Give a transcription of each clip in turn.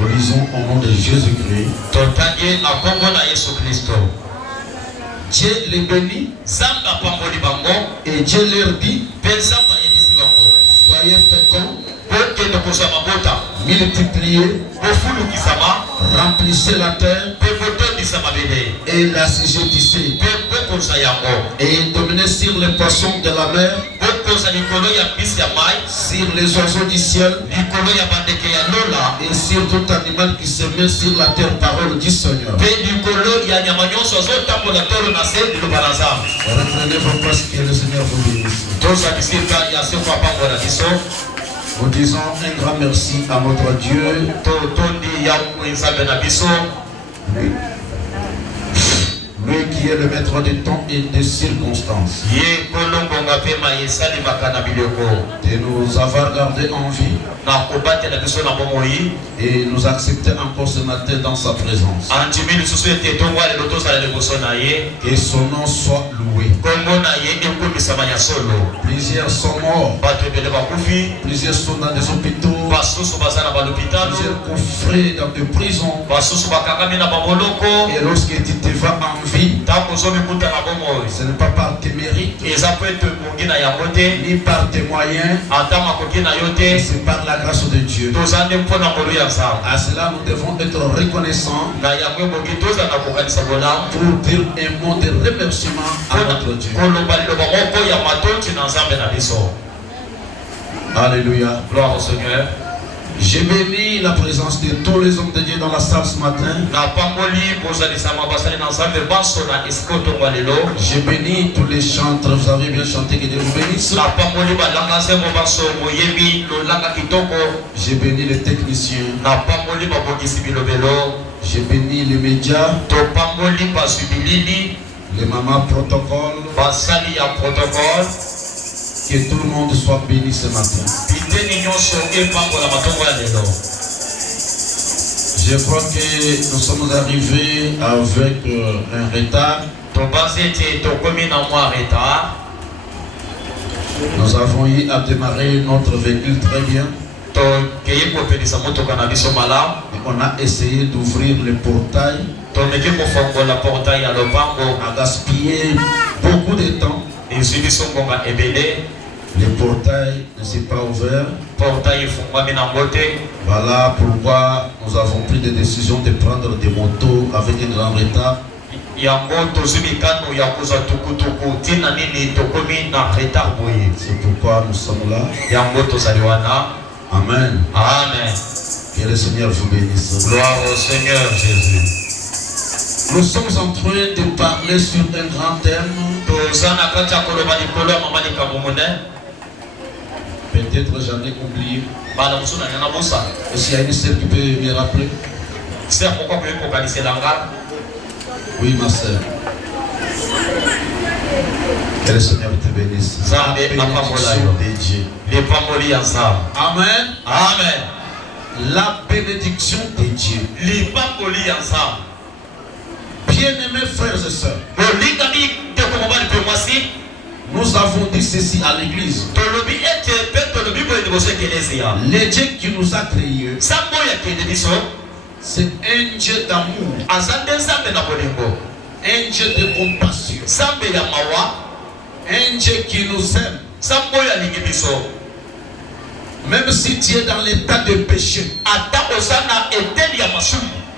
Nous lisons au nom de Jésus-Christ. Dieu les bénit et Dieu leur dit: soyez féconds, multipliez, remplissez la terre et la assujettissez, et dominez sur les poissons de la mer, sur les oiseaux du ciel et sur tout animal qui se met sur la terre. Parole du Seigneur. Reprenez vos places, que le Seigneur vous bénisse. Nous disons un grand merci à notre Dieu, lui qui est le maître des temps et des circonstances, de nous avoir gardé en vie et nous accepter encore ce matin dans sa présence. Que son nom soit loué. Plusieurs sont morts, plusieurs sont dans des hôpitaux, plusieurs coffrés dans des prisons. Et lorsque tu te vas en vie, ce n'est pas par tes mérites ni par tes moyens, c'est par la grâce de Dieu. À cela nous devons être reconnaissants pour dire un mot de remerciement à notre Dieu. Alléluia. Gloire au Seigneur. J'ai béni la présence de tous les hommes de Dieu dans la salle ce matin. J'ai béni tous les chantres. Vous avez bien chanté, que Dieu vous bénisse. J'ai béni les techniciens. J'ai béni les médias. Les mamans protocole. Basali ya protocole. Que tout le monde soit béni ce matin. Je crois que nous sommes arrivés avec un retard. Nous avons eu à démarrer notre véhicule très bien. Et on a essayé d'ouvrir le portail. On a gaspillé beaucoup de temps. Le portail ne s'est pas ouvert. Voilà pourquoi nous avons pris des décisions de prendre des motos avec un grand retard. C'est pourquoi nous sommes là. Amen. Amen. Que le Seigneur vous bénisse. Gloire au Seigneur Jésus. Nous sommes en train de parler sur un grand thème. Peut-être j'en ai oublié. Est-ce qu'il y a une sœur qui peut me rappeler? Oui, ma sœur. Que le Seigneur te bénisse. La bénédiction de Dieu. Amen. Amen. La bénédiction de Dieu. Bien-aimés frères et sœurs, nous avons dit ceci à l'église. Le Dieu qui nous a créés, c'est un Dieu d'amour, un Dieu de compassion, un Dieu qui nous aime. Même si tu es dans l'état de péché,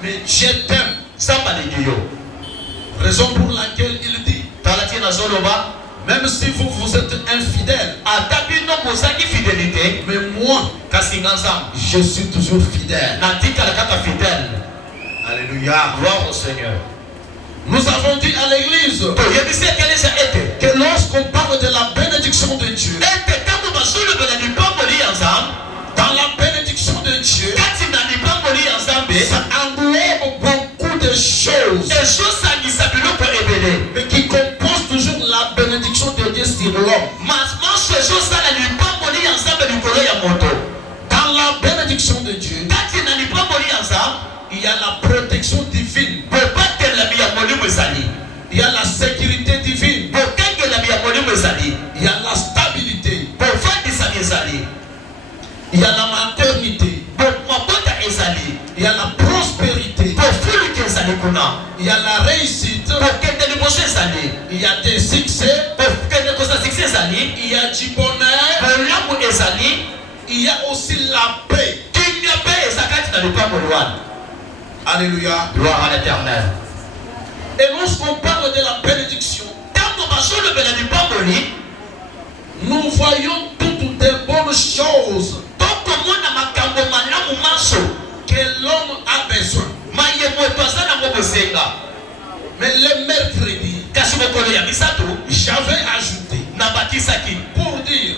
mais Dieu t'aime. Raison pour laquelle il dit, même si vous êtes infidèle, mais moi, je suis toujours fidèle. Alléluia. Gloire au Seigneur. Nous avons dit à l'église que lorsqu'on parle de la bénédiction de Dieu, dans la bénédiction de Dieu, ça englobe beaucoup de choses, mais qui composent toujours la bénédiction de Dieu sur l'homme. Dans la bénédiction de Dieu, il y a la protection divine, il y a la sécurité divine, il y a la stabilité, il y a la maternité, il y a la prospérité, il y a la réussite, il y a des succès, il y a du bonheur, il y a aussi la paix. Alléluia. Gloire à l'Éternel. Et lorsqu'on parle de la bénédiction, nous voyons toutes des bonnes choses que l'homme a besoin. Mais le mercredi, j'avais ajouté pour dire,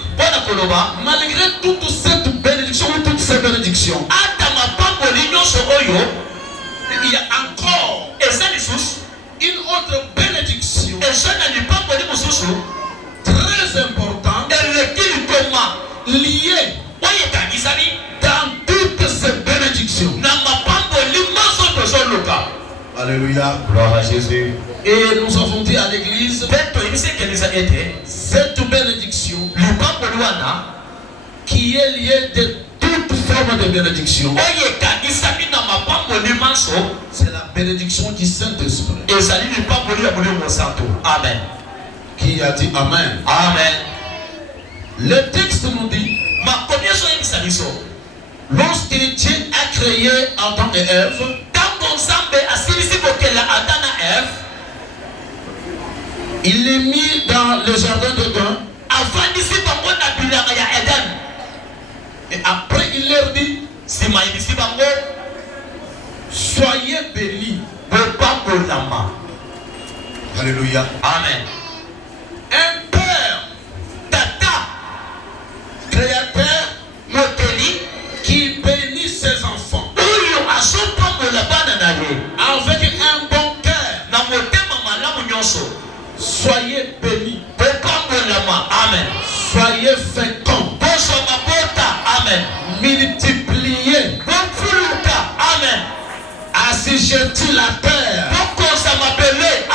malgré toute cette bénédiction, toutes ces bénédictions, il y a encore une autre bénédiction très importante liée dans toutes ces bénédictions. Alléluia. Gloire à Jésus. Et nous avons dit à l'église, cette bénédiction qui est liée de toute forme de bénédiction, c'est la bénédiction du Saint-Esprit. Amen. Qui a dit Amen. Amen. Le texte nous dit, lorsque Dieu a créé Adam et Ève, il les mis dans le jardin d'Éden. Et après il leur dit, soyez bénis. Alléluia. Amen. Un père, créateur, qui bénit ses enfants avec un bon cœur. Soyez féconds. Amen. Multipliez. Amen. Assujettis la terre.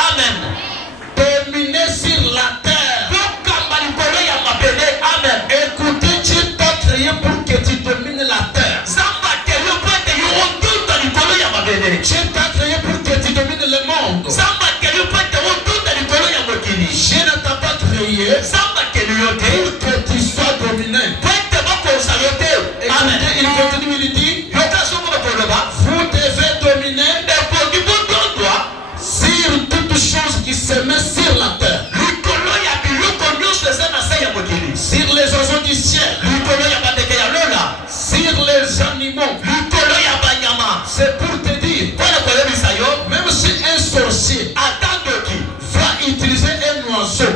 Amen. Dominez sur la terre. Amen. Écoutez, Dieu t'a créé pour que tu domines la terre. Dieu t'a créé pour que tu domines le monde. Dieu ne t'a pas créé pour que tu sois dominé. Amen. Écoutez, il continue, il dit, vous devez dominer sur toutes choses qui se mettent sur la terre. Sur les oiseaux du ciel. Sur les animaux. C'est pour te dire, même si un sorcier va utiliser un oiseau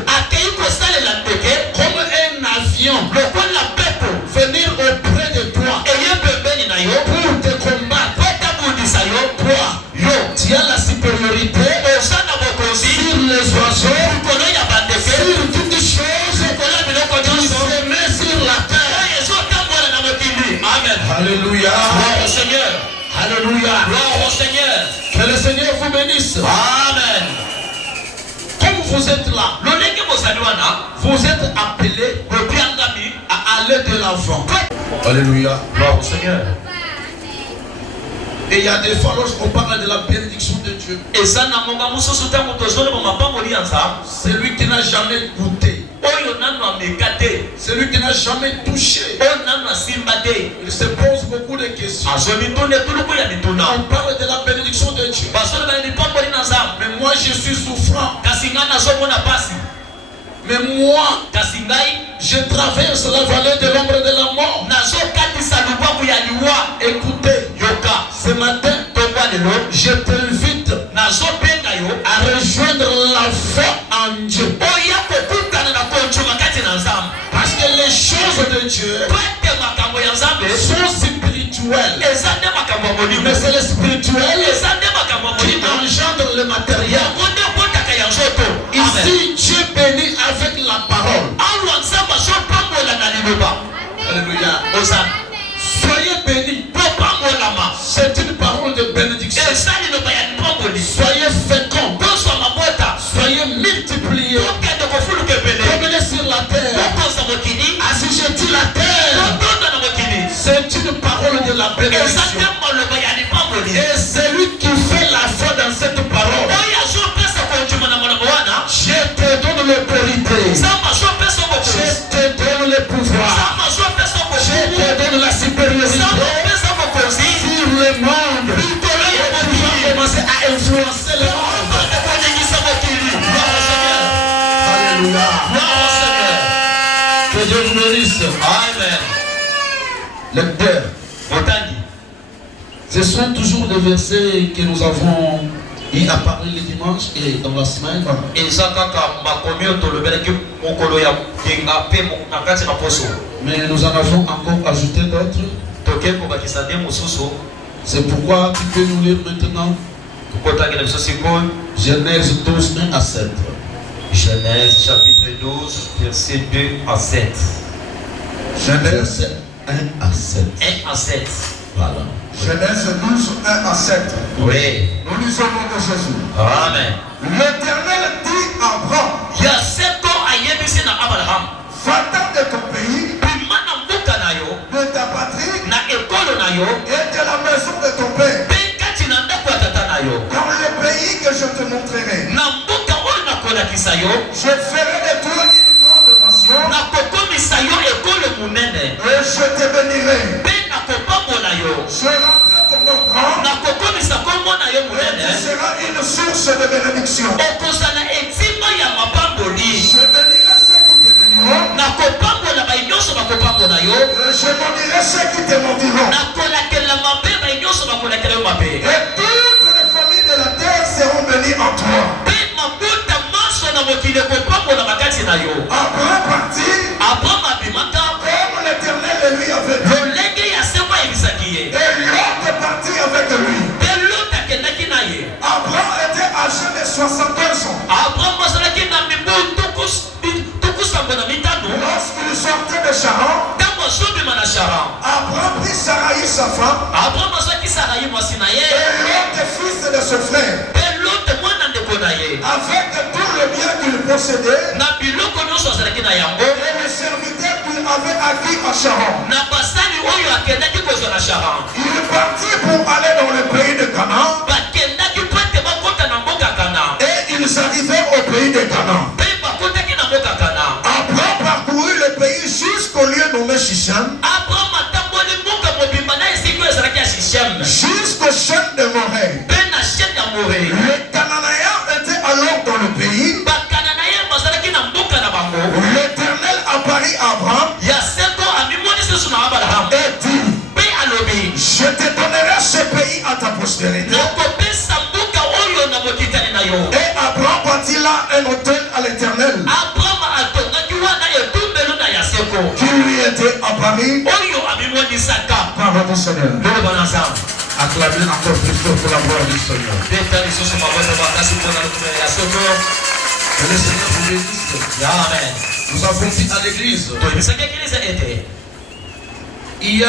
comme un avion venir auprès de toi pour te combattre, toi, tu as la supériorité sur les oiseaux, sur toutes choses qui se mettent sur la terre. Amen. Alléluia. Gloire au Seigneur. Alléluia. Gloire au Seigneur. Que le Seigneur vous bénisse. Amen. Comme vous êtes là, vous êtes appelés à aller de l'avant. Alléluia. Gloire au Seigneur. Et il y a des fois lorsqu'on parle de la bénédiction de Dieu, celui qui n'a jamais goûté, celui qui n'a jamais touché, il se pose beaucoup de questions. On parle de la bénédiction de Dieu. Mais moi je suis souffrant. Mais moi, je traverse la vallée de l'ombre de la mort. Écoutez, ce matin, je t'invite à rejoindre la foi en Dieu. Parce que les choses de Dieu sont spirituelles. Mais c'est le spirituel qui engendre le matériel. Ici, Dieu bénit avec la parole. Alléluia. Soyez bénis. C'est une parole de bénédiction. Soyez féconds. Soyez multipliés. Promenez sur la terre. Assujettis la terre. C'est une parole de la bénédiction. Et celui qui fait la foi dans cette parole, je te donne l'autorité. Je te donne le pouvoir. Je te donne la supériorité sur le monde. Et tu vas commencer à influencer le monde. Alléluia. Que Dieu vous bénisse. Amen. Lecteur, ce sont toujours des versets que nous avons eu à parler le dimanche et dans la semaine. Mais nous en avons encore ajouté d'autres. C'est pourquoi tu peux nous lire maintenant Genèse 12, 1 à 7. Genèse chapitre 12, verset 2 à 7. Genèse 1 à 7. 1 à 7. Voilà. Genèse 12, 1 à 7. Oui. Nous lisons le nom de Jésus. Amen. L'Éternel dit à Abraham, va-t'en de ton pays, de ta patrie et de la maison de ton père, dans le pays que je te montrerai. Je ferai de toi une grande nation et je te bénirai. Je rendrai ton nom grand et tu seras une source de bénédiction. Je bénirai ceux qui te béniront et je maudirai ceux qui te maudiront. Et toutes les familles de la terre seront bénies en toi. Abraham partit comme l'Éternel le lui avait dit. Et Lot est parti avec lui. Abraham était âgé de 62 ans lorsqu'il sortait Charan, Abraham prit Sarai sa femme et l'autre fils de son frère, avec tout le bien qu'il possédait et le serviteur qu'il avait acquis à Charan. Il est parti pour aller dans le pays de Canaan et ils arrivaient au pays de Canaan. Abraham parcourut le pays jusqu'au lieu nommé Shichem, jusqu'au chêne de Morée. Les Cananéens étaient alors dans le pays. L'Éternel apparut à Abraham et dit: je te donnerai ce pays à ta postérité. Et Abraham bâtit là un autel à l'Éternel qui lui était apparu par notre Seigneur. Acclamez encore plus fort pour la gloire du Seigneur. Que le Seigneur vous bénisse. Amen. Nous avons dit à l'église, il y a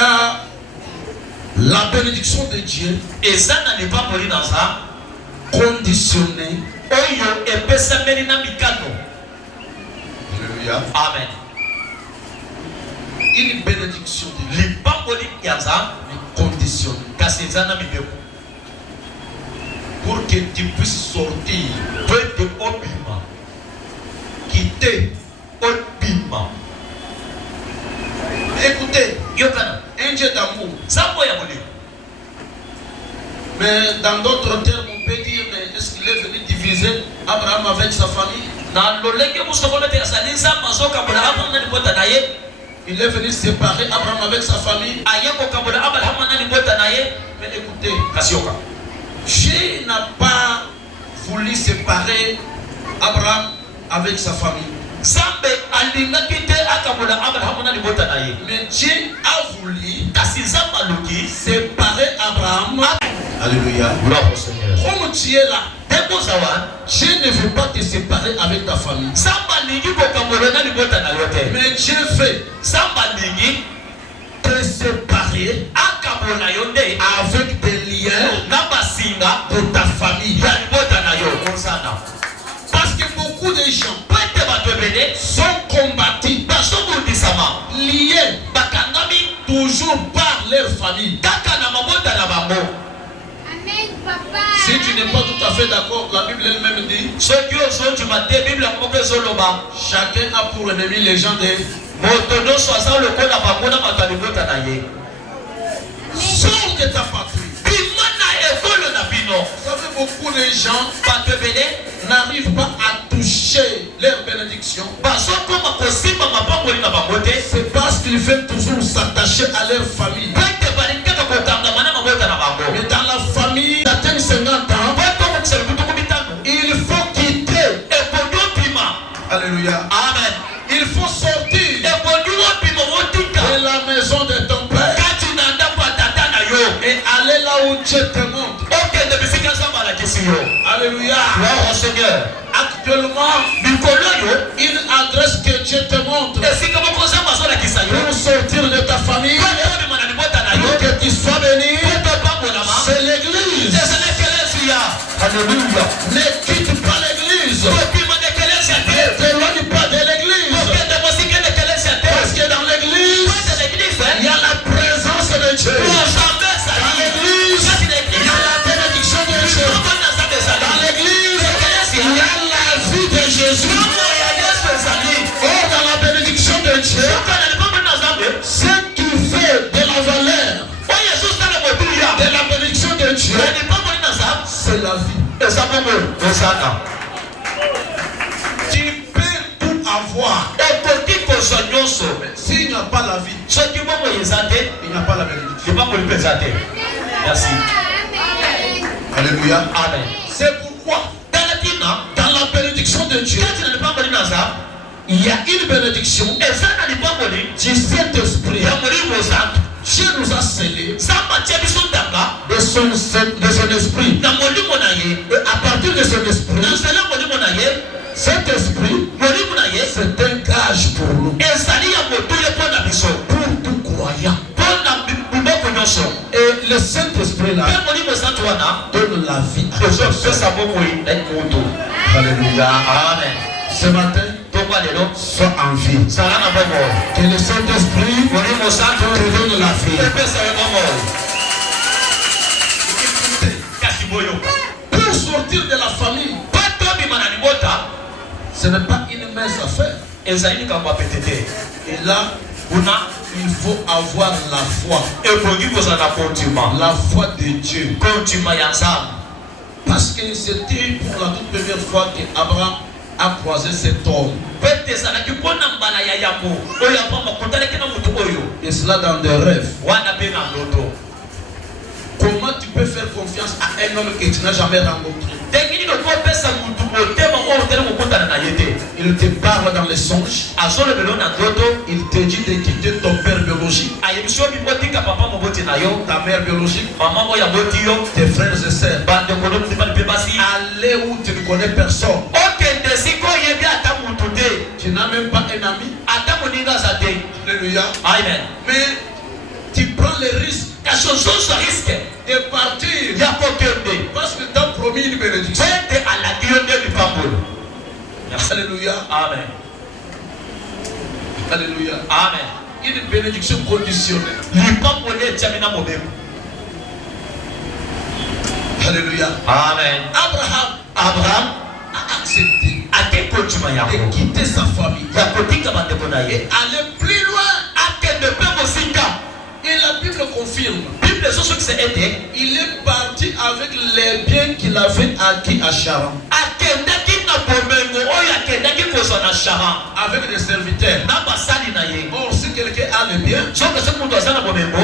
la bénédiction de Dieu conditionnée. Alléluia. Amen. Une bénédiction de Dieu conditionnée pour que tu puisses sortir, quitter. Écoutez, un Dieu d'amour. Mais dans d'autres termes, on peut dire, mais est-ce qu'il est venu diviser Abraham avec sa famille? Il est venu séparer Abraham avec sa famille. Mais écoutez, Dieu n'a pas voulu séparer Abraham avec sa famille. Mais Dieu a voulu séparer Abraham. Alléluia. Comme tu es là, Dieu ne veut pas te séparer avec ta famille. Mais Dieu veut te séparer avec des liens de ta famille. Parce que beaucoup de gens sont combattus, liés toujours par leur famille. Si tu n'es pas tout à fait d'accord, la Bible elle-même dit chacun a pour ennemi les gens de sors de ta patrie. Vous savez, beaucoup de gens n'arrivent pas à toucher leur bénédiction. C'est parce qu'ils veulent toujours s'attacher à leur famille. Mais dans la famille d'atteindre 50 ans, il faut quitter. Alléluia. Amen. Il faut sortir de la maison de ton père et aller là où Dieu te montre. Alléluia. Actuellement, une adresse que Dieu te montre pour sortir de ta famille, pour que tu sois béni, c'est l'église. Alléluia. Ne quitte pas l'église. Ne t'éloigne pas de l'église. Parce que dans l'église, il y a la présence de Dieu. Dans l'église, il y a la bénédiction de Dieu. Dans l'église, il y a la vie de Jésus. Oh, dans la bénédiction de Dieu, ce qui fait de la valeur de la bénédiction de Dieu, c'est la vie. Tu peux tout avoir. S'il n'y a pas la vie, il n'y a pas la bénédiction. Merci. Alléluia. Amen. C'est pourquoi dans la bénédiction de Dieu, il y a une bénédiction du Saint-Esprit. Dieu nous a scellés de son esprit. Et à partir de son esprit, cet esprit, c'est un gage pour nous. la vie à Ozo personne. pesa bomoi na moto. Alléluia. Amen. Ce matin, Tokwa lelo sois en vie. sala na bomoi. Que le Saint-Esprit Molimo santo te donne la vie. pesa bomoi. Kasi boyo. Pour sortir de la famille, Pato bi manani bota. ce n'est pas une mince affaire. Ezali kamba petete. Et là, il faut avoir la foi. La foi de Dieu. Parce que c'était pour la toute première fois qu'Abraham a croisé cet homme. Et cela dans des rêves. Comment tu peux faire confiance à un homme que tu n'as jamais rencontré? Il te parle dans les songes. Il te dit de quitter ton père biologique, ta mère biologique, tes frères et sœurs. Aller où tu ne connais personne. Tu n'as même pas un ami. Alléluia. Amen. Mais tu prends le risque de partir parce que tu as promis une bénédiction. Alléluia. Amen. Alléluia. Amen. Une bénédiction conditionnelle. Alléluia. Amen. Abraham a accepté de quitter sa famille et aller plus loin. Et la Bible confirme. Il est parti avec les biens qu'il avait acquis à Charan. Avec des serviteurs. Or, si quelqu'un a des biens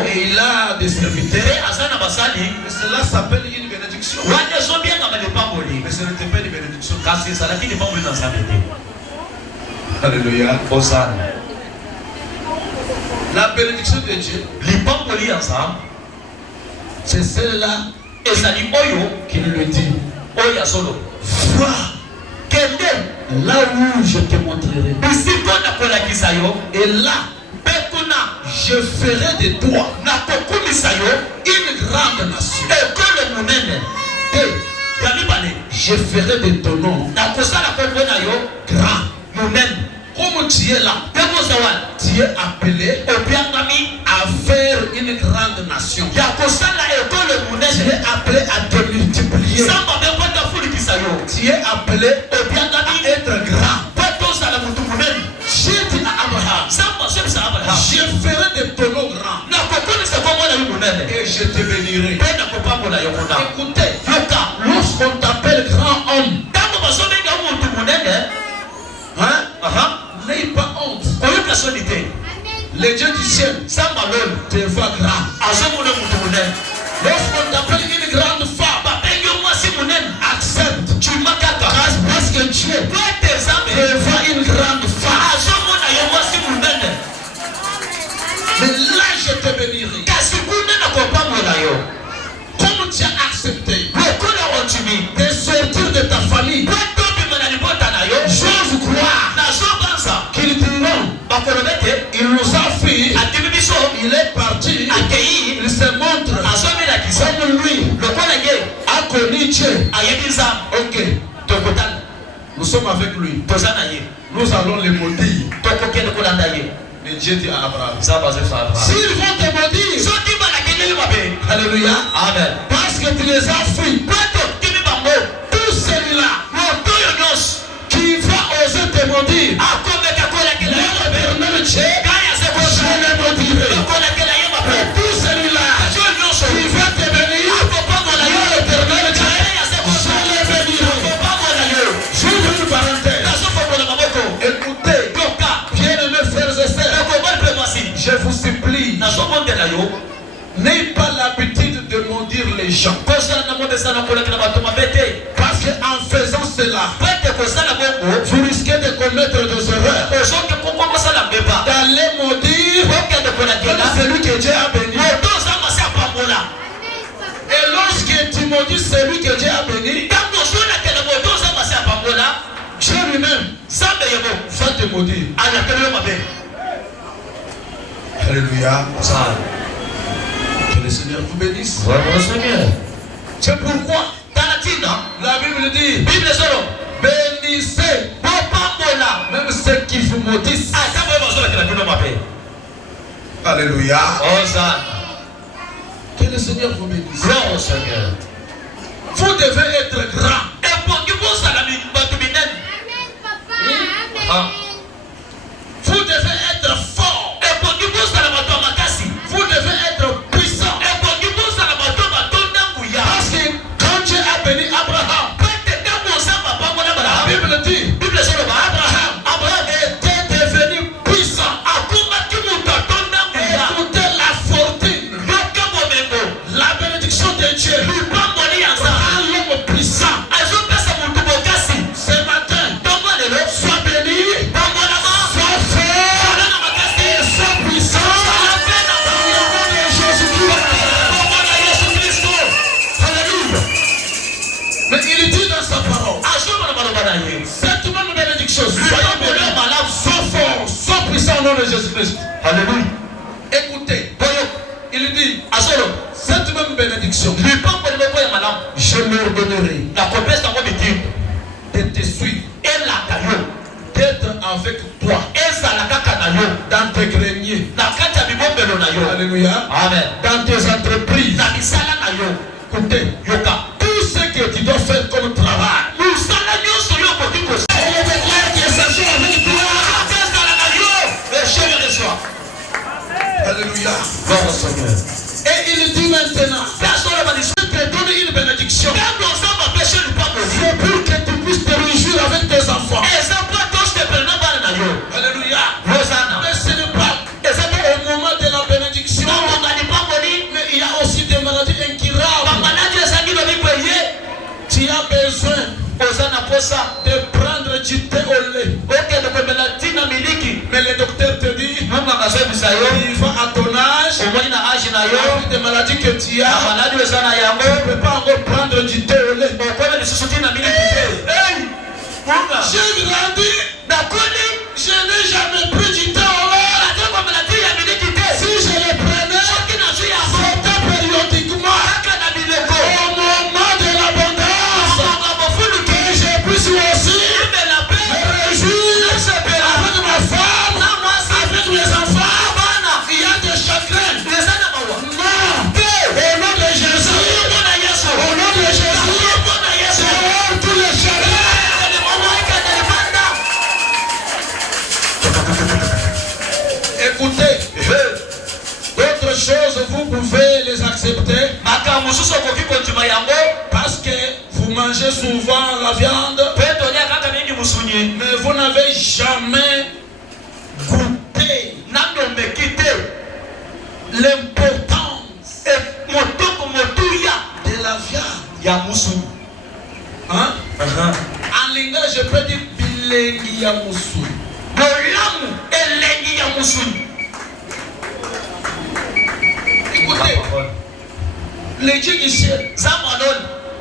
et il a des serviteurs, cela s'appelle une bénédiction. Mais ce n'était pas une bénédiction. Alléluia. La bénédiction de Dieu, c'est celle-là qui nous le dit. Vois là où je te montrerai. Et là, je ferai de toi une grande nation. Et je ferai de ton nom grand. Comme tu es là, tu es appelé à faire une grande nation. Tu es appelé à te multiplier. Tu es appelé à être grand. J'ai dit à Abraham, je ferai de ton nom grand et je te bénirai. Écoutez, lorsqu'on t'appelle grand homme, n'aie pas honte. Les dieux du ciel te voient grand. Lorsqu'on t'appelle une grande femme, accepte. Parce que Dieu te voit une grande femme. Mais là je te bénirai. Comme tu as accepté de sortir de ta famille, j'ose croire qu'il dit non. Il nous a fait, il est parti, il se montre comme lui a connu Dieu. Ok, nous sommes avec lui, nous allons le maudire. Et Dieu dit à Abraham, s'ils vont te maudire, alléluia, amen, parce que tu les as fuis, tout celui-là qui va oser te maudire, l'éternel Dieu, je le maudirai. Et tout celui-là qui va te bénir, l'éternel Dieu, je le bénirai. J'ouvre une parenthèse. Écoutez, bien-aimés frères et sœurs, je vous supplie, n'ayez pas l'habitude de maudire les gens. Parce qu'en faisant cela, vous risquez de commettre des erreurs. D'aller maudire celui que Dieu a béni. Et lorsque tu maudis celui que Dieu a béni, Dieu lui-même va te maudire. Alléluia. Que le Seigneur vous bénisse. C'est pourquoi dans La Bible dit, Bible solo. bénissez même ceux qui vous maudissent. Alléluia. Que le Seigneur vous bénisse. Gloire au Seigneur. Vous devez être grand. Vous devez être fort. Vous devez être puissant. Parce que quand Dieu a béni Abraham, la Bible dit, Abraham était devenu puissant. Écoutez la fortune, la bénédiction de Dieu rend l'homme puissant. Ce matin, sois béni, sois fort et sois puissant. Dans le nom de Jésus-Christ. Alléluia. Mais il dit dans sa parole, cette même bénédiction, soyez bénis, sois fort, sois puissant au nom de Jésus-Christ. Alléluia. Écoutez, il dit, cette même bénédiction, je leur donnerai de te suivre, d'être avec toi dans tes greniers. Alléluia. Amen. Dans tes entreprises. Écoutez, tout ce que tu dois faire comme travail, je déclare que ça joue avec toi. Alléluia. Et il dit maintenant, je te donne une bénédiction. C'est pour que tu puisses te réjouir avec tes enfants. Alléluia. Mais ce n'est pas au moment de la bénédiction. Mais il y a aussi des maladies incurables. Tu as besoin de prendre du thé au lait. Mais le docteur te dit, il va à ton âge, avec des maladies que tu as, tu ne peux pas encore prendre du thé au lait. J'ai grandi, je n'ai jamais pris du thé au lait. Si je le prenais, c'était périodiquement, au moment de l'abondance, que je puisse aussi me réjouir avec ma femme, avec mes enfants. Il y a des chagrins. Non. Au nom de Jésus. Au nom de Jésus. C'est tous les chagrins. Écoutez, d'autres choses, vous pouvez les accepter parce que vous mangez souvent la viande, mais vous n'avez jamais goûté l'importance de la viande. Hein? En lingala, je peux dire bilengi ya musu. Écoutez, le Dieu du ciel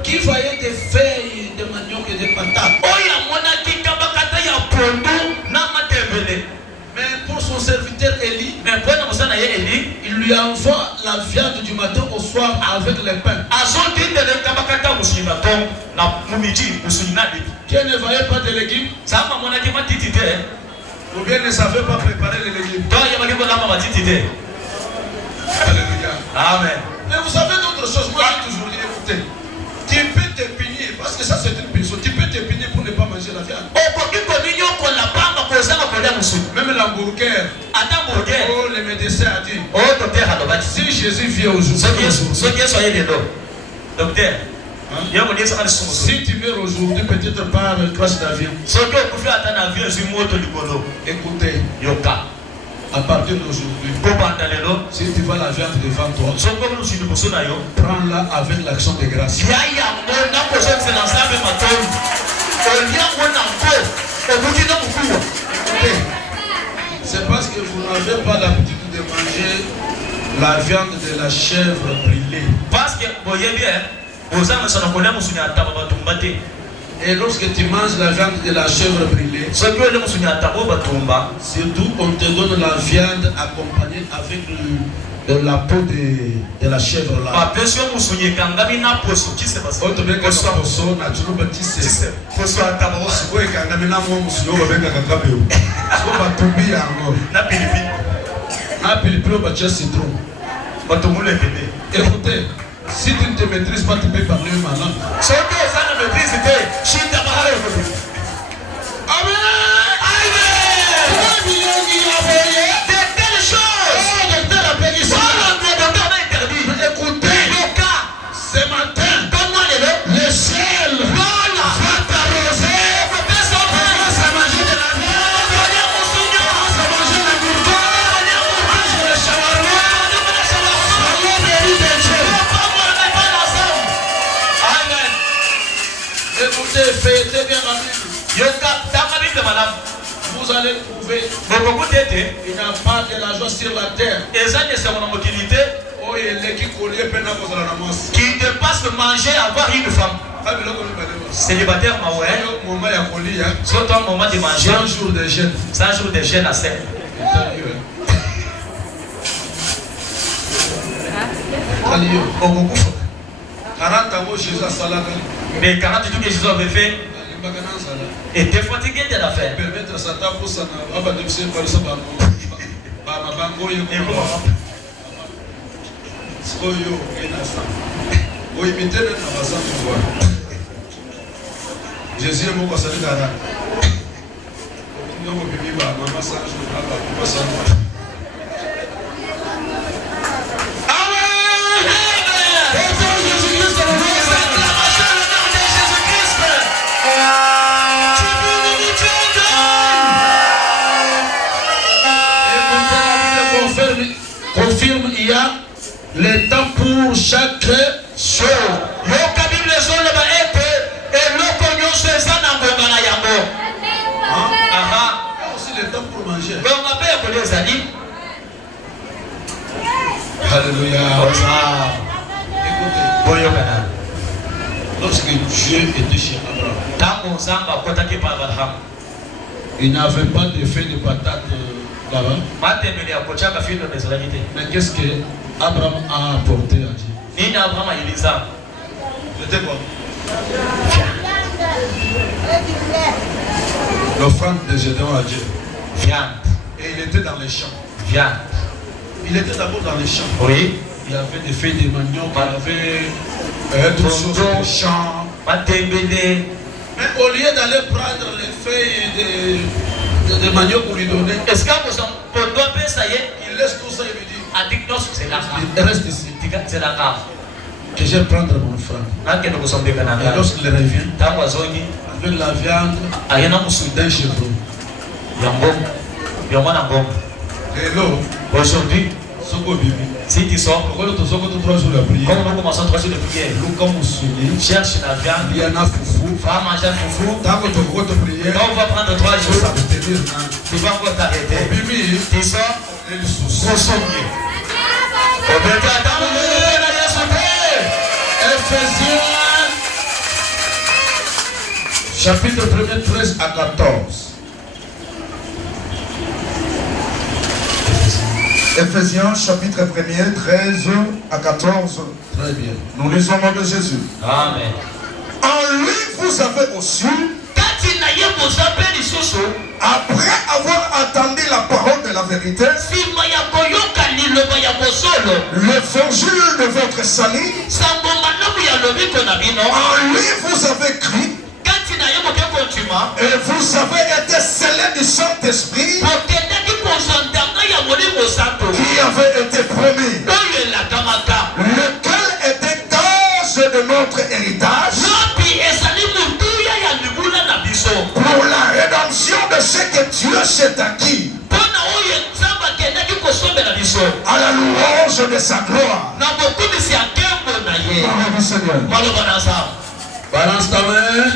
qui voyait des feuilles de manioc et des patates, mais pour son serviteur Élie, il lui envoie la viande du matin au soir avec le pain. Qui ne voyait pas de légumes ou bien ne savait pas préparer les légumes. Alléluia. Amen. Mais vous savez d'autres choses. Moi j'ai toujours dit, écoutez, tu peux te punir, parce que ça c'est une personne, tu peux te punir pour ne pas manger la viande. Même l'hamburger. Oh, le médecin a dit, si Jésus vient aujourd'hui, si tu meurs aujourd'hui, peut-être par crash d'avion. Écoutez, à partir d'aujourd'hui, si tu vois la viande devant toi, prends-la avec l'action de grâce. C'est parce que vous n'avez pas l'habitude de manger la viande de la chèvre brûlée. Et lorsque tu manges la viande de la chèvre brûlée, surtout on te donne la viande accompagnée avec la peau de la chèvre là. Écoutez, si tu ne te maîtrises pas, tu peux parler ma langue. Écoutez, ce matin, le ciel va t'arroser. Ça manger de la viande, ça manger la gourmande, manger le shawarma, soyez bénis de Dieu. Amen. Écoutez, fêtez bien la Bible. Vous allez trouver il n'y a pas de la joie sur la terre qui dépasse le manger avoir une femme. Célibataire, surtout un moment de manger. 100 jours de jeûne. 100 jours de jeûne à 7. Mais 40 jours que Jésus avait fait, était fatigué de la faire. Jésus est mon confirme, il y a le temps pour chaque chose. Aussi le temps pour manger. Alléluia. Écoutez, lorsque Dieu était chez Abraham, il n'avait pas de feuilles de patates là-bas. Mais qu'est-ce que Abraham a apporté à Dieu? C'était quoi? L'offrande de Gédéon à Dieu. Viande. Et il était dans les champs. Viande. Il était d'abord dans les champs. Oui. Il y avait des feuilles de manioc, il y avait toutes choses de champs. Mais au lieu d'aller prendre les feuilles de manioc pour lui donner, est-ce que vous ça y est? Il laisse tout ça et lui dit, il reste ici. C'est la cave. Que je vais prendre mon frère. Et lorsqu'il revient, avec la viande d'un chevreau. Et l'eau, aujourd'hui, si tu sors, comme nous commençons 3 jours de prière, cherche la viande, il y en a foufou. va manger foufou. Tant que tu prier, on va prendre 3 jours, tu vas encore t'arrêter. Tu sors, Ephésiens, chapitre 1er, 13 à 14. Ephésiens chapitre 1er, 13 à 14. Très bien. Nous lisons au nom de Jésus. Amen. En lui, vous avez aussi, après avoir entendu la parole de la vérité, l'évangile de votre salut, en lui vous avez cru, et vous avez été scellés du Saint-Esprit qui avait été promis, lequel était gage de notre héritage pour la rédemption de ce que Dieu s'est acquis, à la louange de sa gloire. Balance ta main.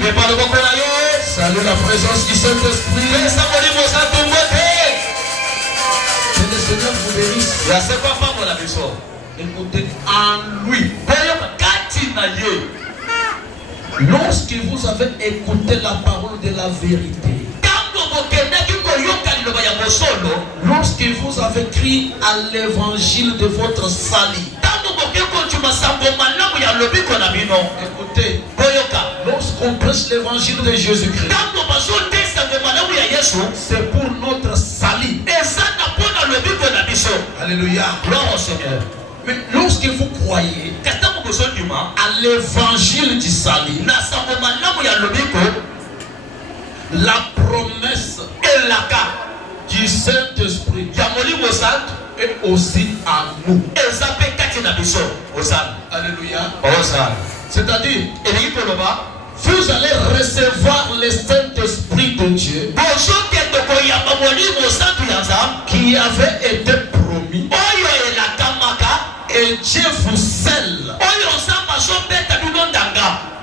Salut la présence du Saint-Esprit. Que le Seigneur vous bénisse. Écoutez, en lui. Lorsque vous avez écouté la parole de la vérité, lorsque vous avez crié à l'évangile de votre salut, écoutez, lorsqu'on prêche l'évangile de Jésus-Christ, c'est pour notre salut. Alléluia. Mais lorsque vous croyez à l'évangile du salut, la promesse du Saint-Esprit est aussi à nous. Alléluia. C'est-à-dire, vous allez recevoir le Saint-Esprit de Dieu qui avait été promis. Et Dieu vous scelle.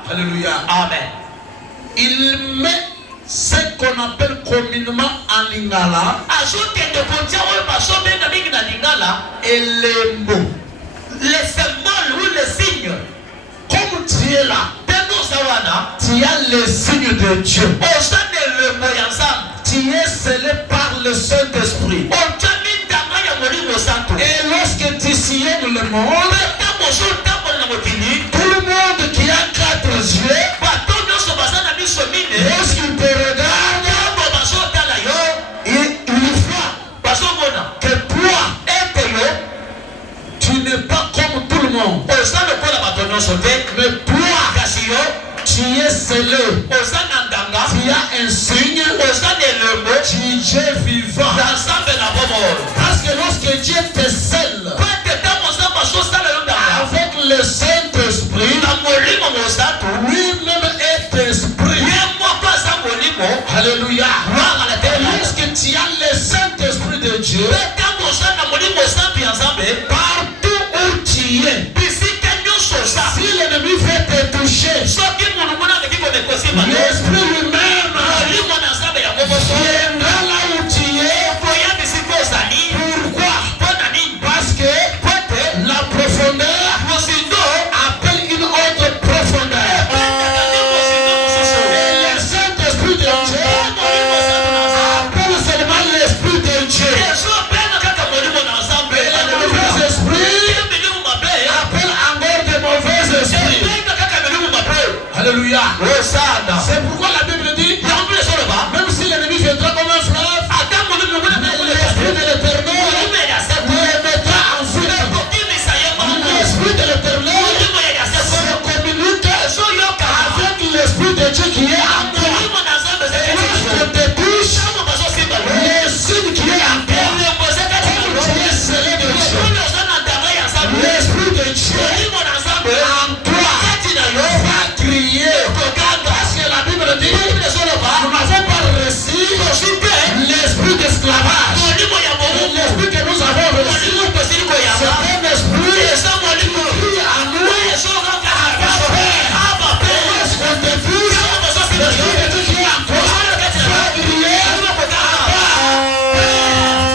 Alléluia. Amen. Il met ce qu'on appelle communément en lingala et les mots, les symboles ou les signes. Comme tu es là, tu as les signes de Dieu. Tu es scellé par le Saint-Esprit. Et lorsque tu sillonnes le monde, tout le monde qui a 4 yeux, lorsqu'il te regarde, il voit que toi, tu n'es pas comme tout le monde. Mais toi, tu es scellé. Tu as un signe du Dieu vivant. Parce que lorsque Dieu te scelle avec le Saint-Esprit, lui-même est esprit. Alléluia. Et lorsque tu as le Saint-Esprit de Dieu, partout où tu es, si l'ennemi veut te toucher, l'Esprit lui-même viendra là où tu es. Pourquoi? Parce que la profondeur appelle une autre profondeur. Et le Saint-Esprit de Dieu appelle seulement l'Esprit de Dieu. Et le mauvais esprit appelle encore de mauvais esprits. Alléluia. C'est pourquoi la Bible dit, même si l'ennemi viendra comme un fleuve, l'Esprit de l'Éternel le mettra en fuite. L'Esprit de l'Éternel se communique avec l'Esprit de Dieu qui est en toi. Et lorsqu'on te touche, le signe qui est en toi, comme tu es scellé de Dieu, l'Esprit de Dieu en toi va crier. Parce que la Bible dit, nous n'avons pas reçu l'esprit d'esclavage. L'esprit que nous avons reçu, c'est un esprit qui en nous a pas peur. Lorsqu'on te touche, l'esprit de Dieu qui est en toi va crier.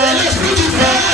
Et l'esprit du Père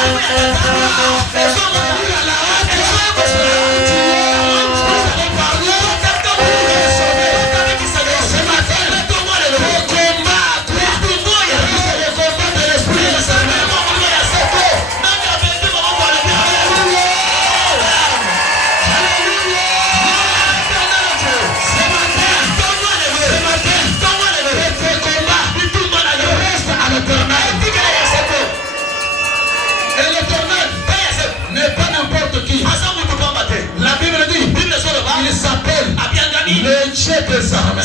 il s'appelle le Dieu des armées.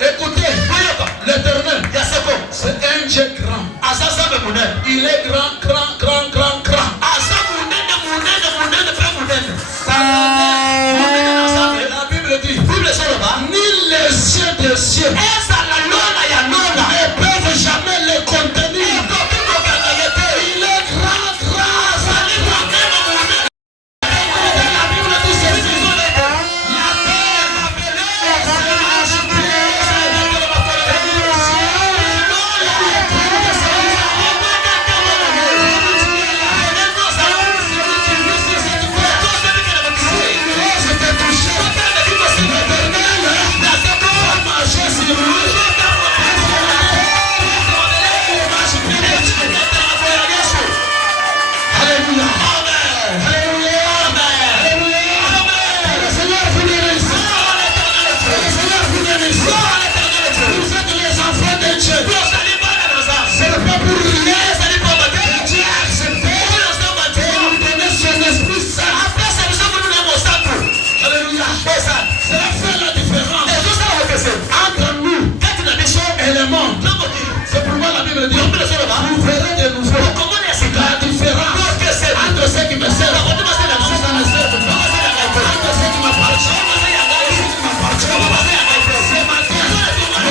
Écoutez, l'Éternel, c'est un Dieu grand. Il est grand. Et la Bible dit, ni les cieux des cieux ne peuvent jamais le contenir. Il est grand. de nouveau la différence entre ceux qui me servent et ceux qui ne me servent pas. Entre ceux qui m'appartiennent et ceux qui m'appartiennent. Ce matin,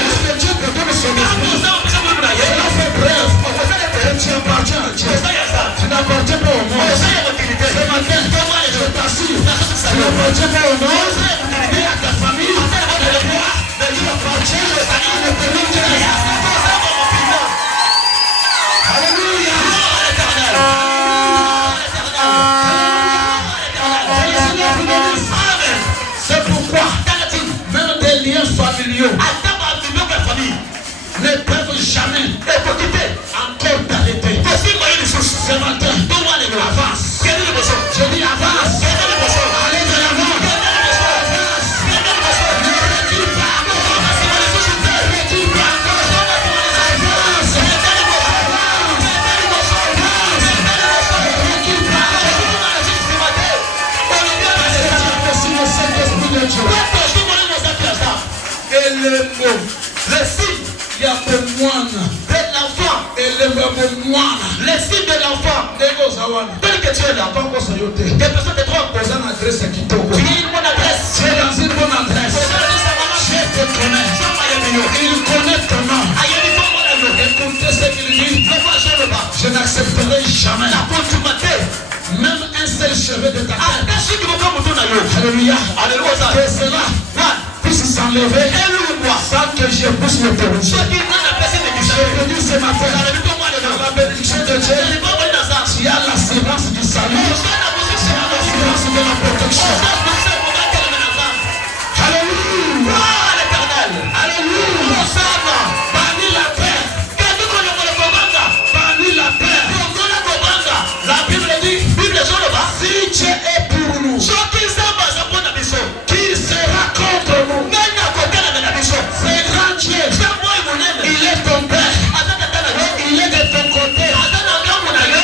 lorsque Dieu te donne son esprit, cela fait bref que tu appartiens à Dieu. Tu n'appartiens pas au monde. Ce matin, je t'assure, tu n'appartiens pas au monde ni à ta famille, mais tu appartiens à l'éternel Dieu. Alléluia. C'est pourquoi même des liens familiaux ne peuvent jamais encore t'arrêter. Ce matin, avance. Je dis avance. Allez de l'avant. Avance. Ne recule pas encore. Ne recule pas encore. Avance. Ne recule pas encore. Le Saint-Esprit de Dieu. Et le mot, le signe, il y a pour moine de l'enfant. Et le verbe moine, le signe de l'enfant. Tel que tu es là, des personnes te trompent. Tu es une bonne adresse. Tu es dans une bonne adresse. Je te connais. Il connaît ton nom. Écoutez ce qu'il dit. Je n'accepterai jamais même un seul cheveu de ta tête. Alléluia. Que cela puisse s'enlever sans que je puisse le terroriser. Je te dis ce matin, dans la bénédiction de Dieu, tu as l'assurance du salut, tu as l'assurance de la protection. Alléluia. Alléluia. Bannis la paix. Bannis la paix. La Bible dit, si Dieu est pour nous, qui sera contre nous? C'est grand Dieu. Il est ton père. Il est de ton côté.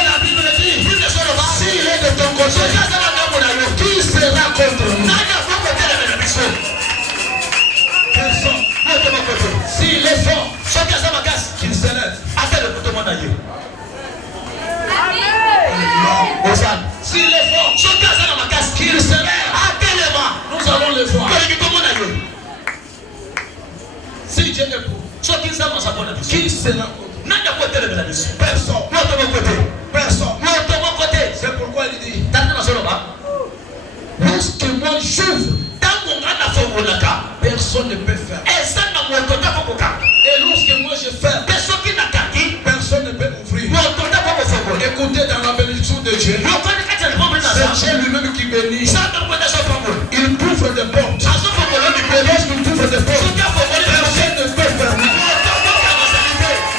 La Bible dit, s'il est de ton côté, qui sera contre nous? Personne. S'il est fort, qu'il se lève. S'il est fort, qu'il se lève. Nous allons le voir. Si Dieu est pour, qui sera contre? Personne. Personne. C'est pourquoi il dit, lorsque moi j'ouvre, personne ne peut faire. Et lorsque moi je ferme, personne ne peut ouvrir. Écoutez, dans la bénédiction de Dieu, c'est Dieu lui-même qui bénit. Il ouvre des portes. Et lorsqu'il ouvre des portes, personne ne peut fermer.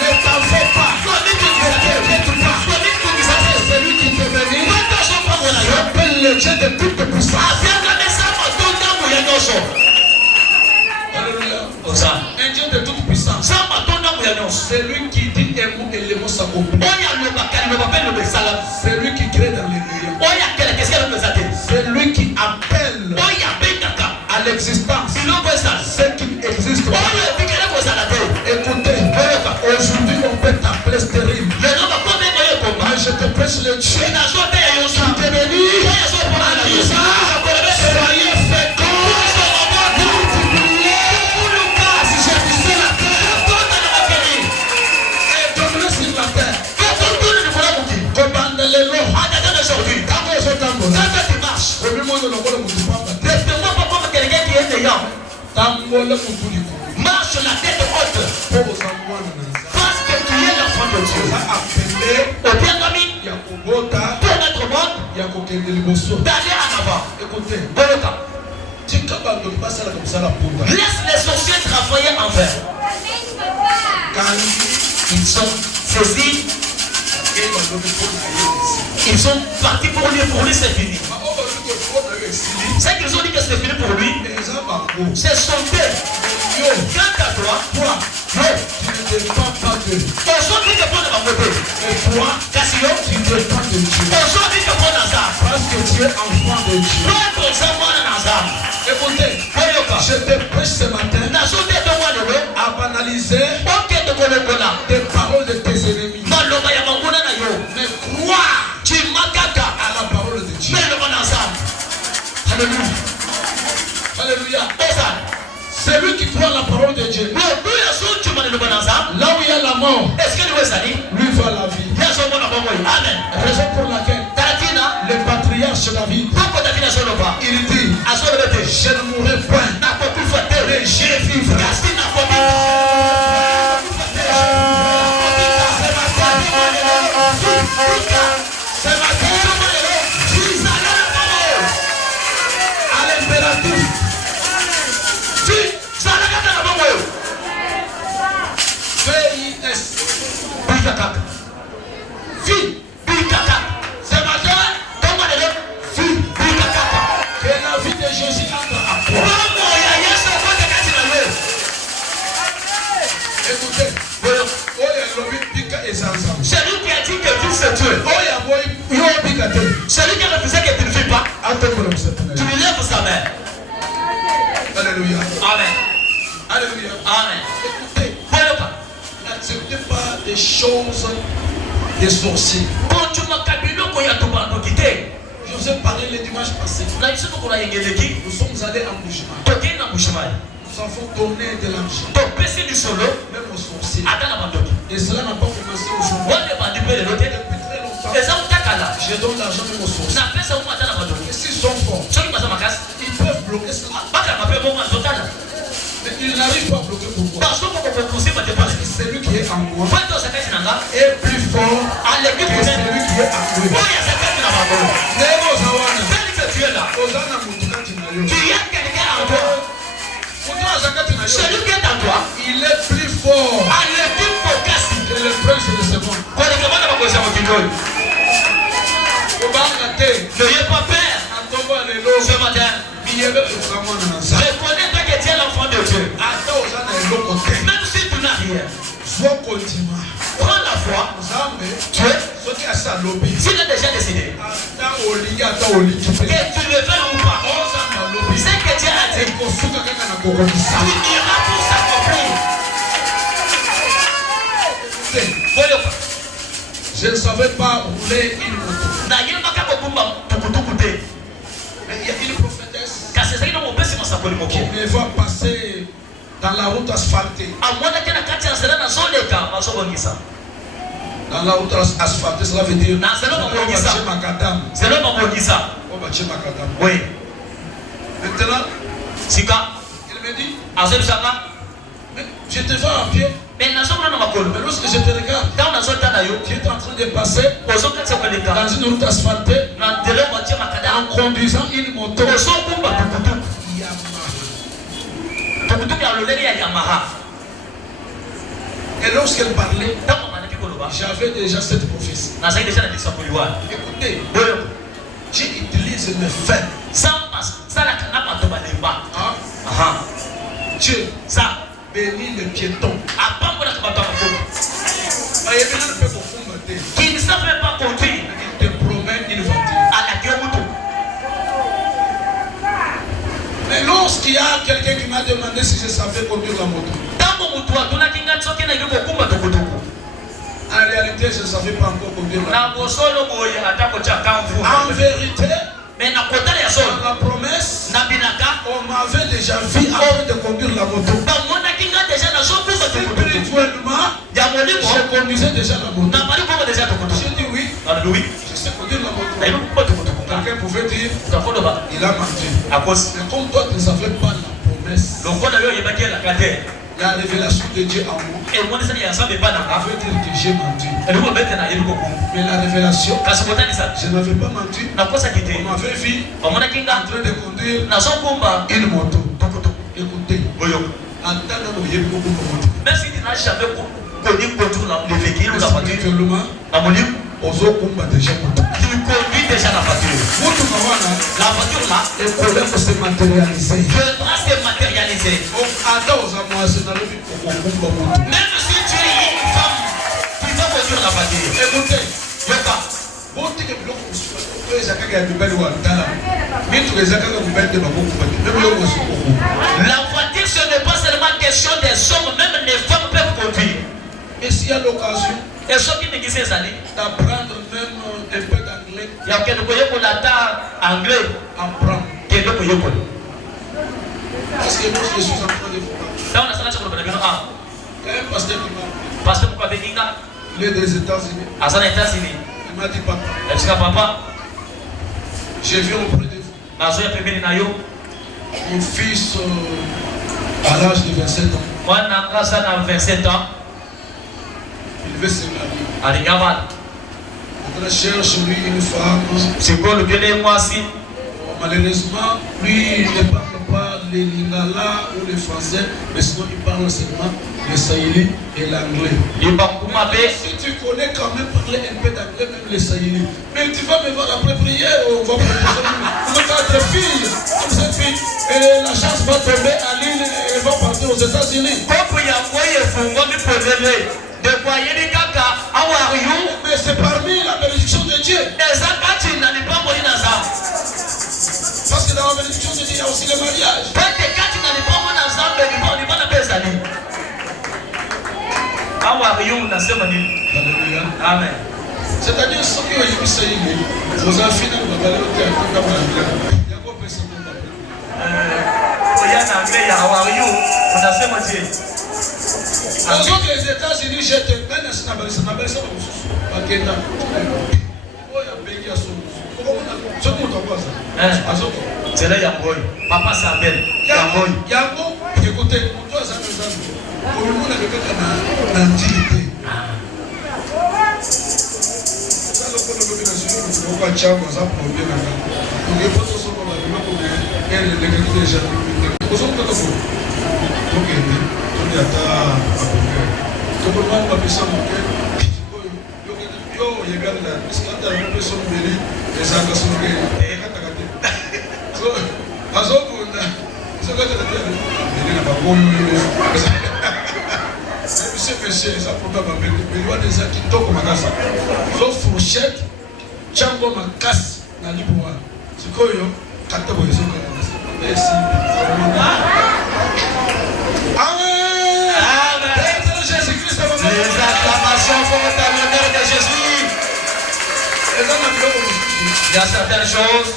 Ne t'en fais pas. Ne t'inquiète pas. C'est celui qui te bénit. J'appelle le Dieu de toute puissance. Alléluia. Un Dieu de toute puissance. C'est lui qui dit un mot et le mot s'accomplit. C'est lui qui crée dans les nuits. C'est lui qui appelle à l'existence ce qui existe. Écoutez, aujourd'hui on peut t'appeler stérile. Mais je te prêche le Dieu qui te bénit en disant, soyez féconds. Marche la tête haute. Parce que tu es l'enfant de Dieu. Au bien pour notre monde, d'aller en avant. Écoutez, laisse les sorciers travailler envers. quand ils sont saisis, ils sont partis pour lui, c'est fini. C'est qu'ils ont dit que c'est fini pour lui. C'est son père. Quant à toi, tu ne dépends pas de Dieu. Aujourd'hui, tu prends de ma côté. Et toi, Cassio, tu dépends de Dieu. aujourd'hui, tu prends Nazar. Parce que tu es enfant de Dieu. Prends ton sang, moi, Nazar. Écoutez, je te prêche ce matin à banaliser Ok, des paroles de tes ennemis. mort. Est-ce que nous allons? Lui va la vie. Amen. Raison pour laquelle le patriarche David, il dit, je ne mourrai point, mais je vivrai. C'est ma à l'impératif. V-I-S. Vie. C'est ma vie. Que la vie de Jésus entre à toi. Écoutez. Celui qui a dit que tu sais tuer. Celui qui a refusé que tu ne fais pas. Tu lui lèves sa main. Alléluia. Amen. Alléluia. Amen. Écoutez. N'acceptez pas des choses des sorciers. Je vous ai parlé le dimanche passé. Nous sommes allés en Bouchema. Nous avons donné de l'argent. Même aux sorciers. Et cela n'a pas commencé aujourd'hui. Depuis très longtemps. Je donne l'argent même aux sorciers. Et s'ils sont forts, ils peuvent bloquer cela. Mais ils n'arrivent pas à bloquer pourquoi? Parce que celui qui est en moi est plus fort que celui qui est en moi. Celui qui est en toi, il est plus fort que le prince de ce monde. N'ayez pas peur. Ce matin, reconnais toi que tu es l'enfant de Dieu. Même si tu n'as rien, prends la foi. Dieu, s'il a déjà décidé que tu le veux ou pas, c'est que Dieu a dit, tu iras pour s'accomplir. Je ne savais pas rouler une moto. Mais il y a une prophétesse qui me va passer dans la route asphaltée. Dans la route asphaltée, cela veut dire oui. Maintenant, il me dit, mais je te vois à pied. Mais lorsque je te regarde, tu es en train de passer dans une route asphaltée en conduisant une moto Yamaha. Et lorsqu'elle parlait, j'avais déjà cette prophétie. Écoutez, Dieu utilise mes faits. Dieu bénit les piétons. Qui ne savait pas conduire, il te promet une voiture. Mais lorsqu'il y a quelqu'un qui m'a demandé si je savais conduire la moto, en réalité, je ne savais pas encore conduire la moto. En vérité, dans la promesse, on m'avait déjà vu avant de conduire la moto. Spirituellement, je conduisais déjà la moto. J'ai dit oui, je sais conduire la moto. Quelqu'un pouvait dire, il a menti. Mais comme toi, tu ne savais pas la promesse, la révélation de Dieu en moi, veut dire que j'ai menti. Mais la révélation, je n'avais pas menti. On m'avait vu en train de conduire une moto. Écoutez, en tant que même si tu n'as jamais connu conduire le véhicule ou la voiture, tu conduis déjà la voiture. La voiture là, le problème se matérialiser. Le droit se matérialiser. Même si tu es une femme, tu dois conduire la voiture. Écoutez, la voiture, ce n'est pas seulement question des hommes, même les femmes peuvent conduire. Et s'il y a l'occasion d'apprendre même un peu d'anglais, il y a quelqu'un qui a anglais, apprendre. Parce que moi je suis en train de vous parler. Il y a un pasteur qui m'a Il est des États-Unis. Il m'a dit papa, je viens auprès de vous. Mon fils à l'âge de 27 ans. Il veut se marier. On cherche lui une femme. Malheureusement, lui il ne parle pas le lingala ou le français, mais sinon il parle seulement le swahili et l'anglais. Si tu connais quand même parler un peu d'anglais, même le swahili. Mais tu vas me voir après prier, on va proposer notre fille. Comme cette fille, et la chance va tomber à l'île et elle va partir aux États-Unis. Mais c'est parmi la bénédiction de Dieu. Parce que dans la bénédiction de Dieu, il y a aussi le mariage. Alléluia. Amen. C'est-à-dire, ceux qui ont eu ça, vous avez fini de me parler au théâtre comme la vie. Il y a quoi personne qui m'a parlé. Dans les États-Unis, j'étais bien à Sinabalisa. C'est là Yangoy. Papa s'appelle Yangoy. Yango, écoutez, toi, ça nous a dit. Pour le monde, avec l'antilité. Ça, le monde de l'obénation, on va tcham, on va problème. On est pas tous ensemble, on va elle est déjà. Vous êtes d'accord? Ok, on est à ta. Tout le monde va faire ça, mon cœur. Yo, il y a gars là, parce que quand tu as une personne bénie, les engagements sont bénis. Azokunda sokata tena na babomu c'est monsieur ça pourquoi ba belwa des aki toko makasa zo fourchette chango makasi na liboa sikoyo kata boyo sokata merci amen amen Jésus Christ les acclamations pour l'honneur de Jésus. Et dans la Bible il y a certaines choses.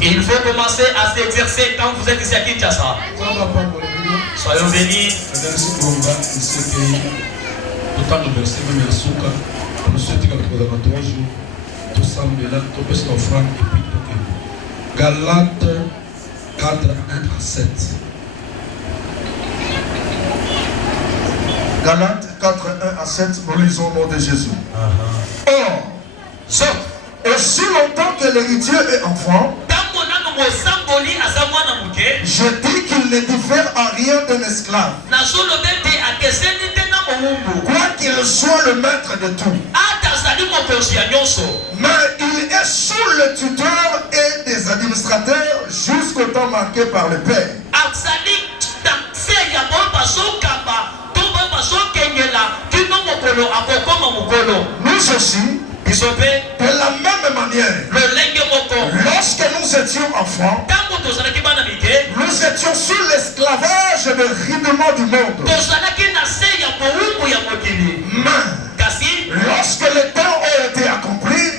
Il faut commencer à s'exercer quand vous êtes ici à Kinshasa. Soyons bénis. Galates 4, 1 à 7. Galates 4, 1 à 7, nous lisons au nom de Jésus. Or, aussi longtemps que l'héritier est enfant, je dis qu'il ne diffère en rien d'un esclave, quoi qu'il soit le maître de tout. Mais il est sous le tuteur et des administrateurs jusqu'au temps marqué par le Père. Nous aussi, de la même manière, lorsque nous étions enfants, nous étions sous l'esclavage et le rudement du monde. Mais lorsque les temps ont été accomplis,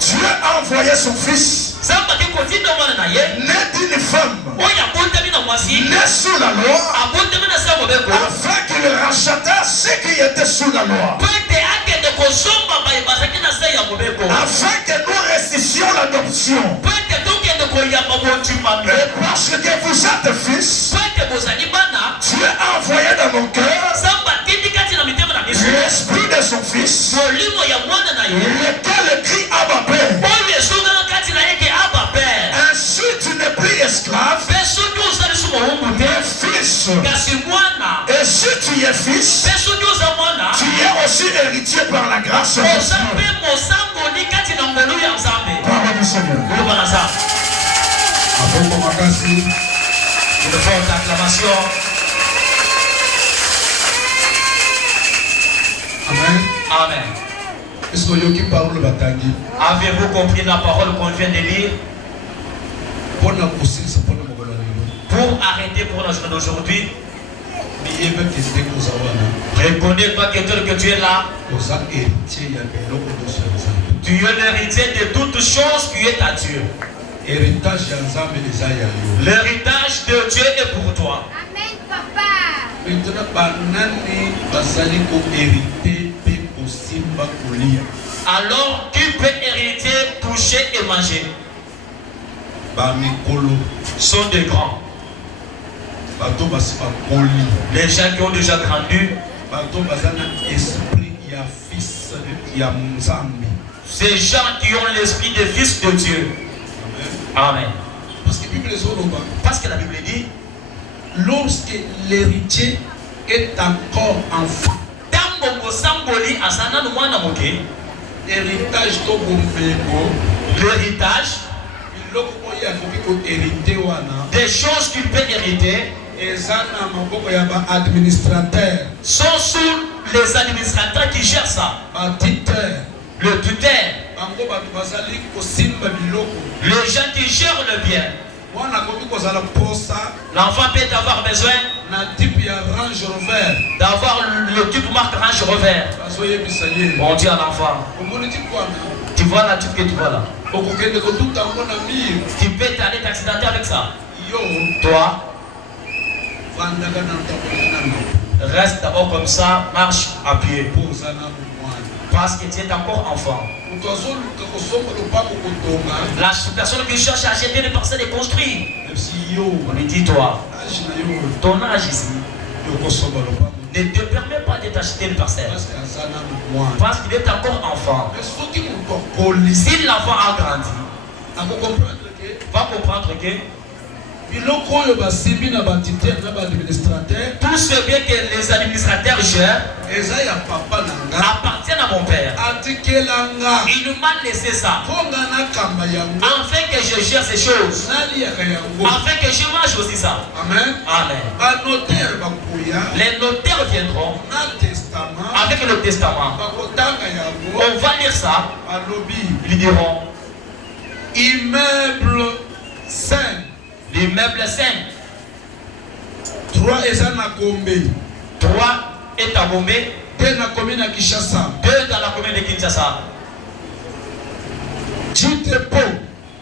Dieu a envoyé son fils, né d'une femme, né sous la loi, afin qu'il rachata ceux qui étaient sous la loi, afin que nous restissions l'adoption. Et parce que vous êtes fils, Dieu a envoyé dans mon cœur l'esprit de son fils, lequel crie Abba Père. Ainsi tu n'es plus esclave, mais fils. Et si tu es fils, tu es aussi héritier par la grâce de Dieu. Parole du Seigneur. Une forte acclamation. Amen. Amen. Avez-vous compris la parole qu'on vient de lire? Pour arrêter pour la journée d'aujourd'hui, reconnais-toi que tel que tu es là, tu es l'héritier de toutes choses qui est à Dieu. L'héritage de Dieu est pour toi. Amen, papa. Maintenant, banani basali ko hériter pe ko simba kolia. Alors, qui peut hériter, toucher et manger? Bamikolo sont des grands. Bato basi ba koli. Les gens qui ont déjà grandi. Bato basana esprit ya fils ya Nzambe. Ces gens qui ont l'esprit des fils de Dieu. Amen. Amen. Parce que la Bible dit, lorsque l'héritier est encore enfant, héritage to bombego, l'héritage, des choses qu'il peut hériter, sont sous les administrateurs qui gèrent ça. Le tuteur, les gens qui gèrent le bien. L'enfant peut avoir besoin d'avoir le type marque Range Rover. On dit à l'enfant, tu vois la type que tu vois là. Tu peux t'aller t'accidenter avec ça. Toi, reste d'abord comme ça, marche à pied. Parce que tu es encore enfant. La personne qui cherche à acheter des parcelles et construire, on lui dit, toi, ton âge ici ne te permet pas de t'acheter une parcelle. Parce qu'il est encore enfant. Si l'enfant a grandi, va comprendre que tout ce bien que les administrateurs gèrent appartiennent à mon père. Il m'a laissé ça afin que je gère ces choses, afin que je mange aussi ça. Amen. Les notaires viendront avec le testament. On va lire ça. Ils diront immeuble 5. L'immeuble 5. 3 est à Gombe. 3 est à Gombe. 2 dans la commune de Kinshasa. 2 dans la commune de Kinshasa.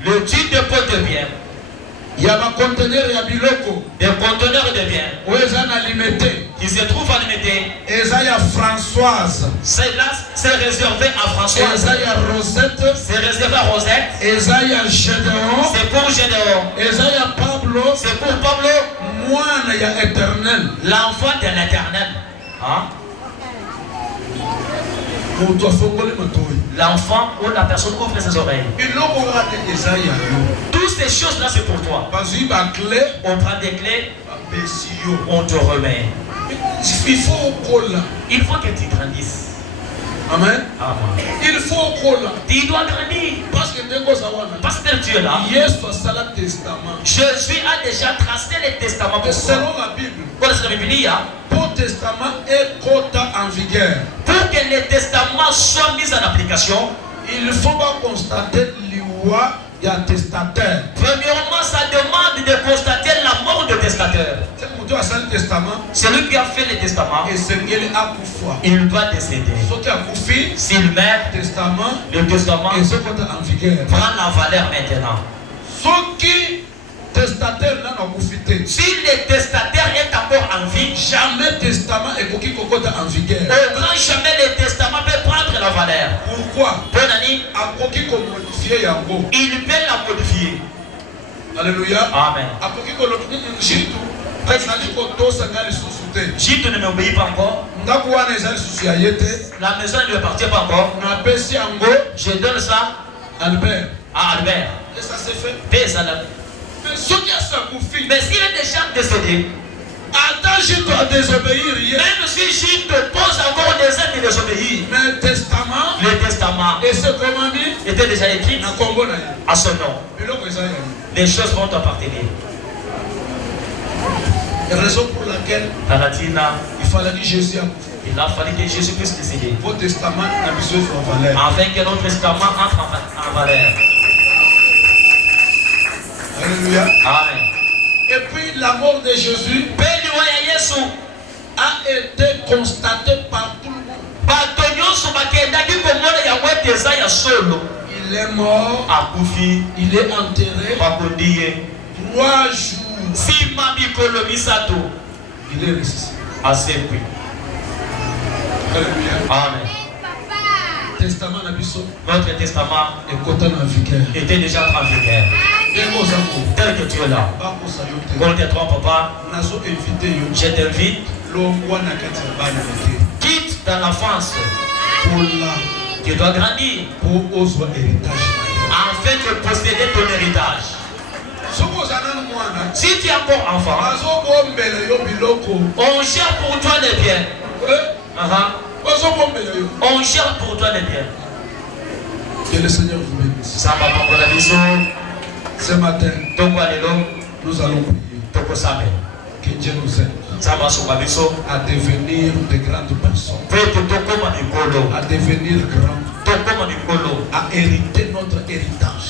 Le petit dépôt de biens. Il y a un conteneur et un biloko. Des conteneurs de biens. Où est à limité? Qui se trouve à limité. Esaïa Françoise. C'est là, c'est réservé à Françoise. Esaïa Rosette. C'est réservé à Rosette. Esaïa Gédéon. C'est pour Gédéon. Esaïa Pablo. C'est pour Pablo. Moi, il y a éternel. L'enfant de l'éternel. Hein? L'enfant ou la personne ouvre ses oreilles. Toutes ces choses-là, c'est pour toi. On prend des clés, on te remet. Il faut que tu grandisses. Amen. Amen. Il faut qu'on tu dois grandir. Parce que tu es là. Jésus a déjà tracé les testaments pour selon la Bible. Pour testament est en vigueur. Pour que les testaments soient mis en application, il faut pas constater loi et un testateur. Premièrement, ça demande de constater la mort du testateur. Celui qui a fait le testament, il doit décéder. S'il meurt, le testament prend la valeur maintenant. Si le testataire est encore en vie, jamais testament est en vigueur. Au grand jamais le testament peut prendre la valeur. Pourquoi? Il peut la modifier. Alléluia. Amen. Gite ne m'obéit pas encore. La maison ne lui appartient pas encore. Je donne ça à Albert. Et ça s'est fait. Mais s'il est déjà décédé, attends, je dois désobéir. Même si je te pose encore des actes de désobéir, le testament et ce commandement était déjà écrit à son nom. Les choses vont t'appartenir. La raison pour laquelle il fallait que Jésus il a fallu que Jésus puisse décéder. Votre testament a besoin de valeur. Afin que notre testament entre en valeur. Alléluia. Amen. Et puis la mort de Jésus a été constatée par tout le monde. Il est mort. Il est enterré. 3 jours. Il est ressuscité. assez pris. Alléluia. Amen. Testament na biso. Notre testament était déjà en vigueur. Tel que tu es là. On ne te trompe pas. Je t'invite. Quitte dans l'enfance. Tu dois grandir. Afin de posséder ton héritage. Si tu es encore enfant, on cherche pour toi les biens. On cherche pour toi les biens. Que le Seigneur vous bénisse. Ce matin, nous allons prier. Que Dieu nous aide à devenir de grandes personnes, à devenir grands, à hériter notre héritage.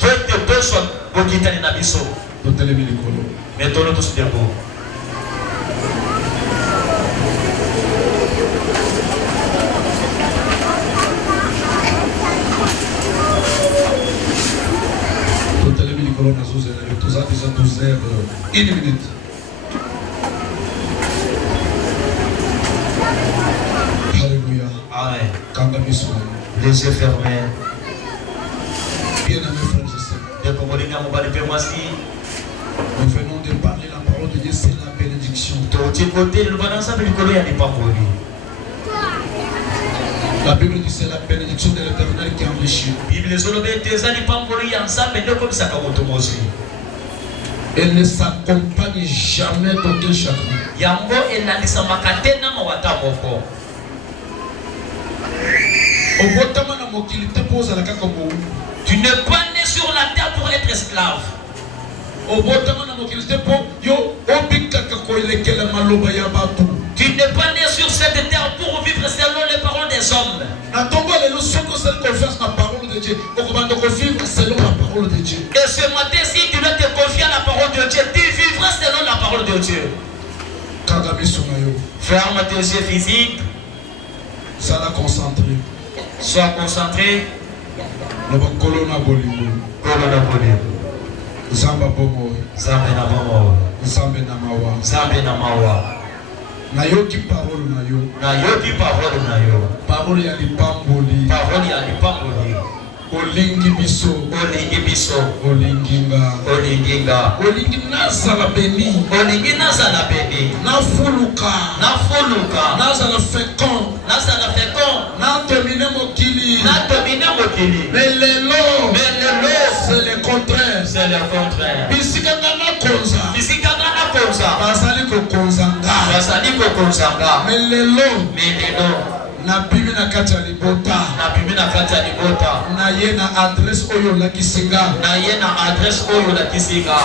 Mettons-nous tous debout. Une minute. Alléluia. Amen. Kangamiswa. Les yeux fermés. Bien-aimés frères et sœurs, nous venons de parler la parole de Dieu, c'est la bénédiction. La Bible dit c'est la bénédiction de l'Éternel qui enrichit. Elle ne s'accompagne jamais d'aucun chagrin. Tu n'es pas né sur la terre pour être esclave. Tu n'es pas né sur cette terre pour vivre selon les paroles des hommes. Et ce matin, si tu dois te confier à la parole de Dieu, tu vivras selon la parole de Dieu. Ferme tes yeux physiques. Sois concentré. Zamba bomo. Zambe na mawa. Nayoki parole na yo. Parole ya lipamboli. Olingi biso. Olinginga. Olingi nazala beni. Nafuluka. Nazala fécond. Na dominer mokili. Mais lelo. C'est le contraire. Bisika na konza. Basali ko konzanga. Mais lelo. Na bibi na kati ya libota. Na ye na adresse oyo la kisinga.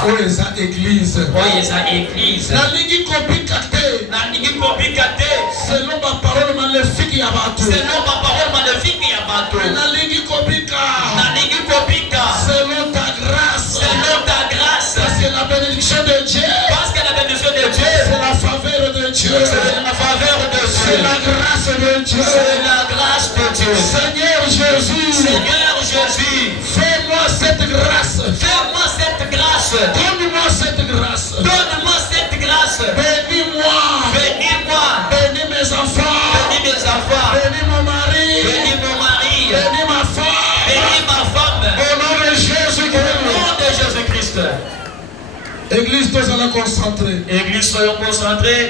Oyo eza église. Na lingi kopika te. Selon ma parole maléfique ya bato. Na lingi kopika. Selon ta grâce. Parce que la bénédiction de Dieu. C'est la faveur de Dieu. C'est la grâce de Dieu. Seigneur Jésus. Fais-moi cette grâce. Donne-moi cette grâce. Bénis-moi. Bénis mes enfants. Bénis mon mari. Bénis ma femme. Au nom de Jésus-Christ. Église, tous allons concentrer. Soyons concentrés.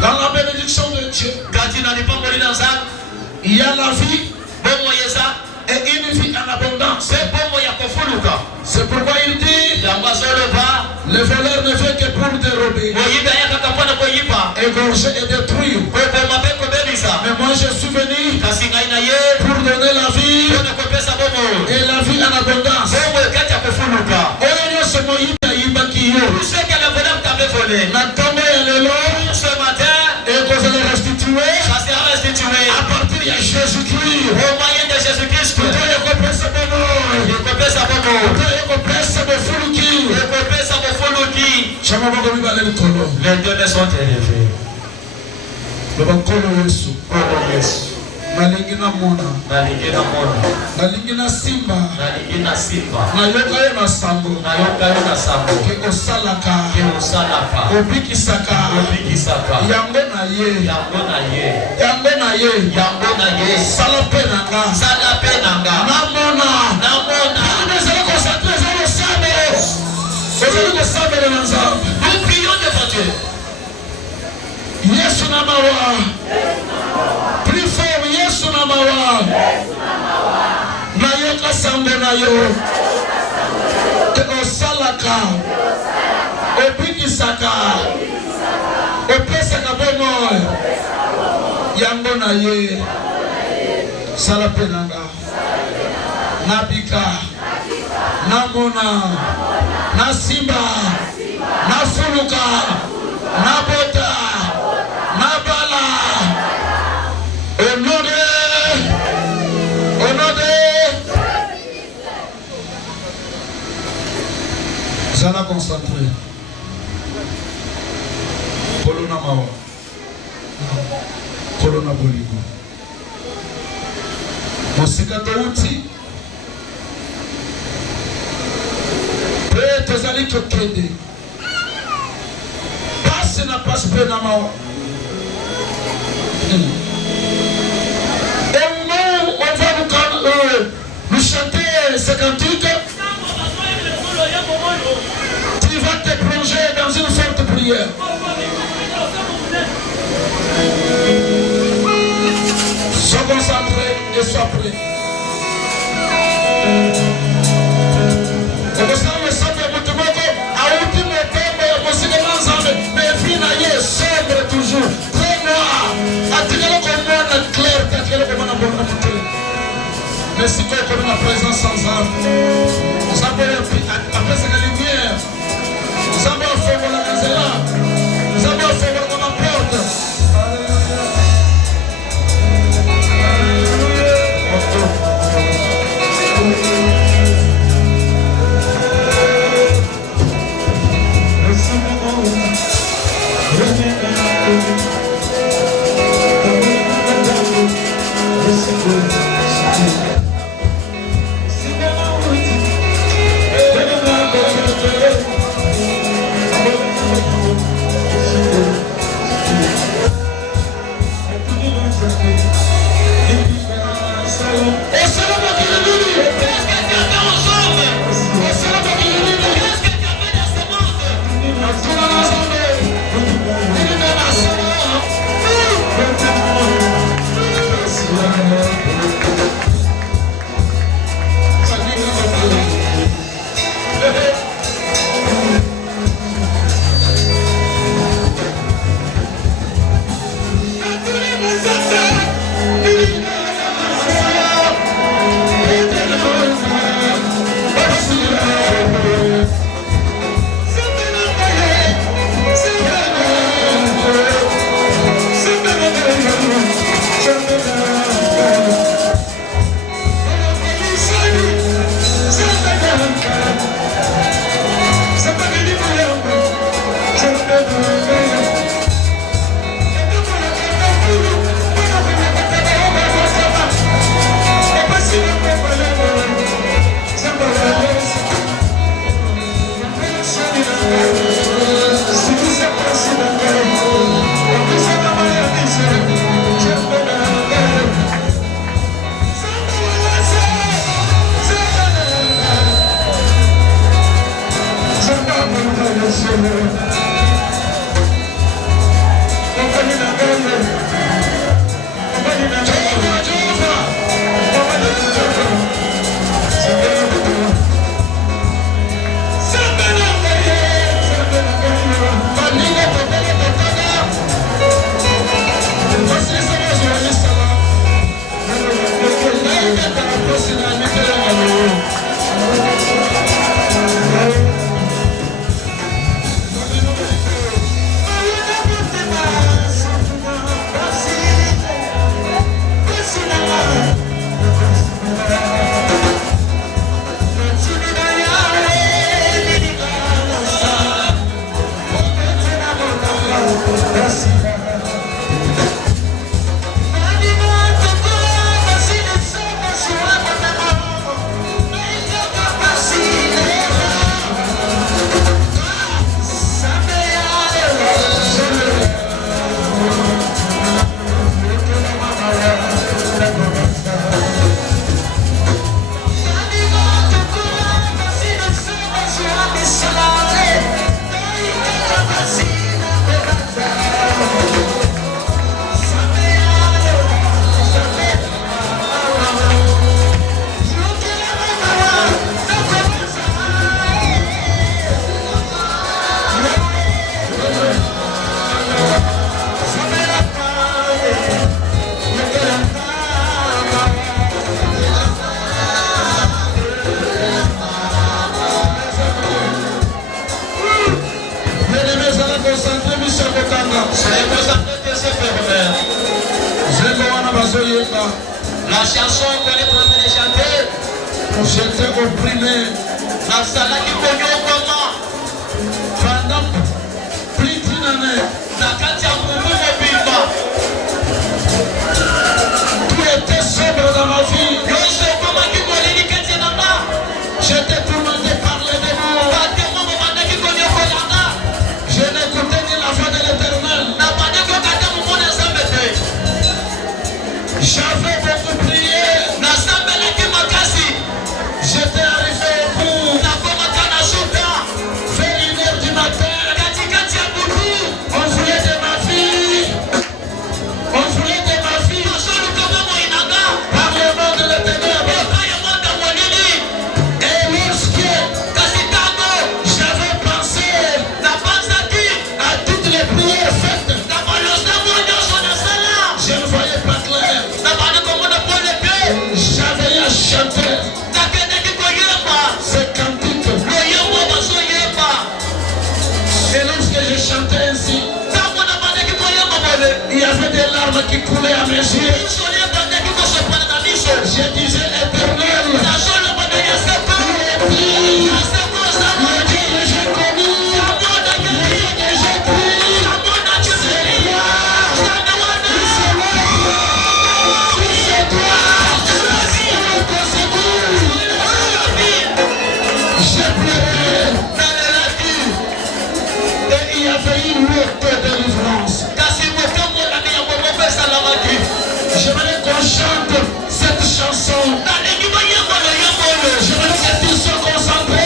Dans la bénédiction de Dieu, il y a la vie et une vie en abondance. C'est pourquoi il dit le voleur ne fait que pour dérober, égorger et détruire. Mais moi je suis venu pour donner la vie et la vie en abondance. Ce matin, et que vous allez restituer à partir de Jésus-Christ. Au moyen de Jésus-Christ. Les deux ne sont élevés. Le bankolo Yesu. nalingi na mona nalingi na simba nayoka yo na sambo ke osalaka obikisaka yango na ye sala pe nanga namona ezali konsantre ezali kosambele na nzambe. Nous prions devant Dieu. Yesu na mawa. Plus fort, Yesu na mawa. Nayoka sambo na yo. Te osalaka. Obikisaka. Opesaka bomoy. Yango na ye. Sala pe nanga. Nabika. Namona. Nasimba. Nafuluka. Nabota. Nabala. Onode. Zana concentré. Kolona mawa. Kolona boligo. Mosikato uti. Prêt tozali kokende. Passe na passe pe na mawa. Et nous, on va nous chanter ce cantique. Tu vas te plonger dans une forte prière. Sois concentré et sois prêt. Mais si tu es comme la présence sans âme, nous avons après cette lumière, nous avons fait la casera, nous avons fait la porte. La chanson qu'on est en train de chanter, j'étais opprimé pendant plus d'une année. Tout était sombre dans ma vie. J'étais tourmenté par les démons. Je n'écoutais ni la voix de l'Éternel. J'avais beaucoup prié. J'étais arrivé au bout. Vers 1h du matin. On voulait de ma vie. On voulait de ma vie. Par le nom de l'Éternel. Et lorsque j'avais pensé à toutes les prières faites, je ne voyais pas clair. J'avais à chanter ce cantique. Et lorsque je chantais ainsi, il y avait des larmes qui coulaient à mes yeux. Je disais Éternel, j'aimerais qu'on chante cette chanson. J'aimerais que tu sois concentré.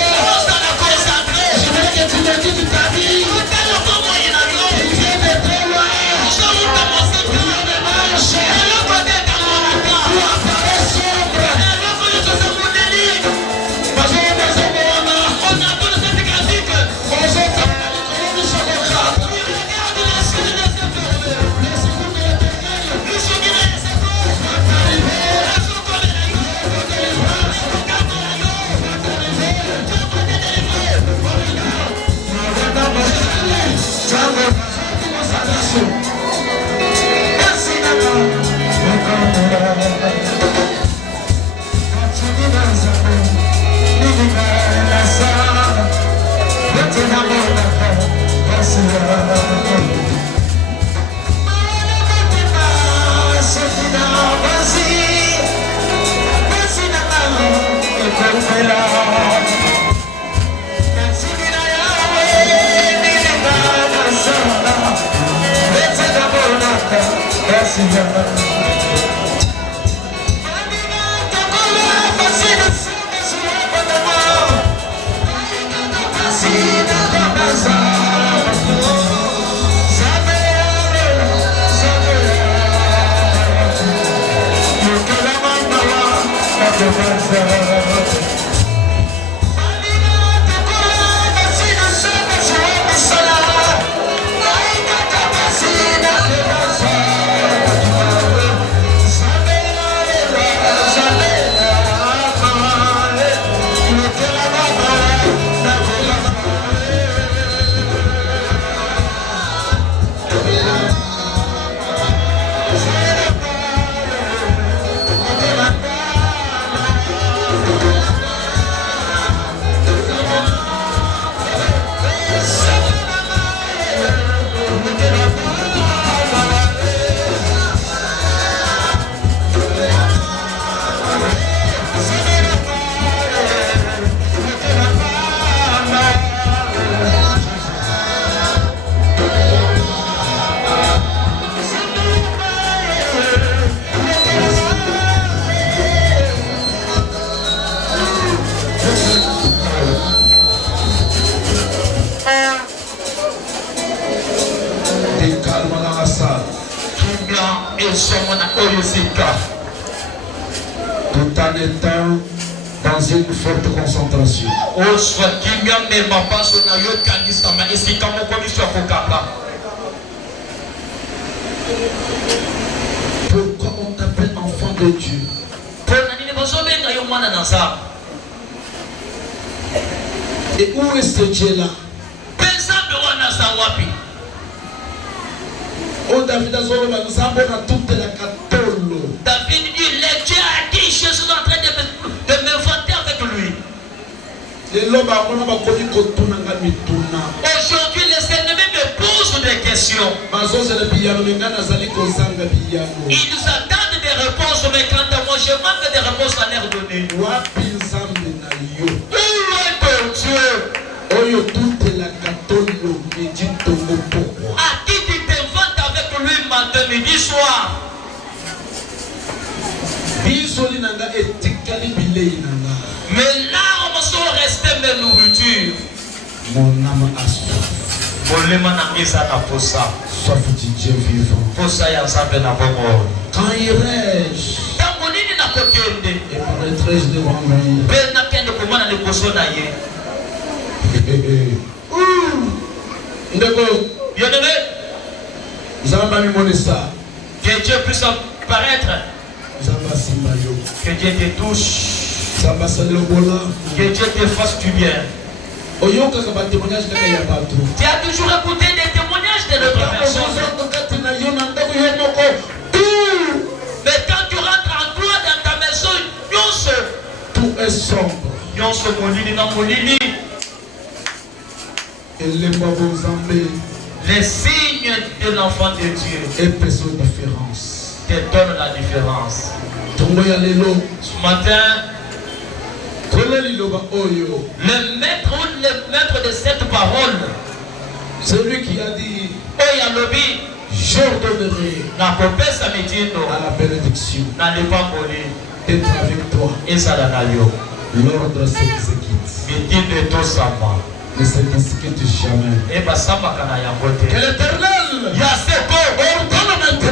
J'aimerais que tu me dises ta vie. Il vient de très loin. Il me marche. Tout apparaît sombre. Tout en étant dans une forte concentration. Pourquoi on t'appelle enfant de Dieu? Et où est ce Dieu-là? Oh, David a zolo banzambo na toute la katolo. David Aujourd'hui, les ennemis me posent des questions. Ils attendent des réponses, mais quant à moi, je manque des réponses à leur donner. Où est ton Dieu? À qui tu t'inventes avec lui matin, midi, soir? Mes larmes sont restées mes nourritures. Mon âme a soif. Soif du Dieu vivant. Quand irai-je et paraîtrai-je devant lui? Que Dieu puisse apparaître. Que Dieu te touche. Que Dieu te fasse du bien. Tu as toujours écouté des témoignages de d'autres personnes. Mais quand tu rentres en toi dans ta maison, tout est sombre. Les signes de l'enfant de Dieu te donnent la différence. Ce matin, le maître de cette parole, celui qui a dit, j'ordonnerai à la bénédiction d'être avec toi. L'ordre s'exécute. Ne s'exécute jamais. Que l'Éternel ordonne maintenant que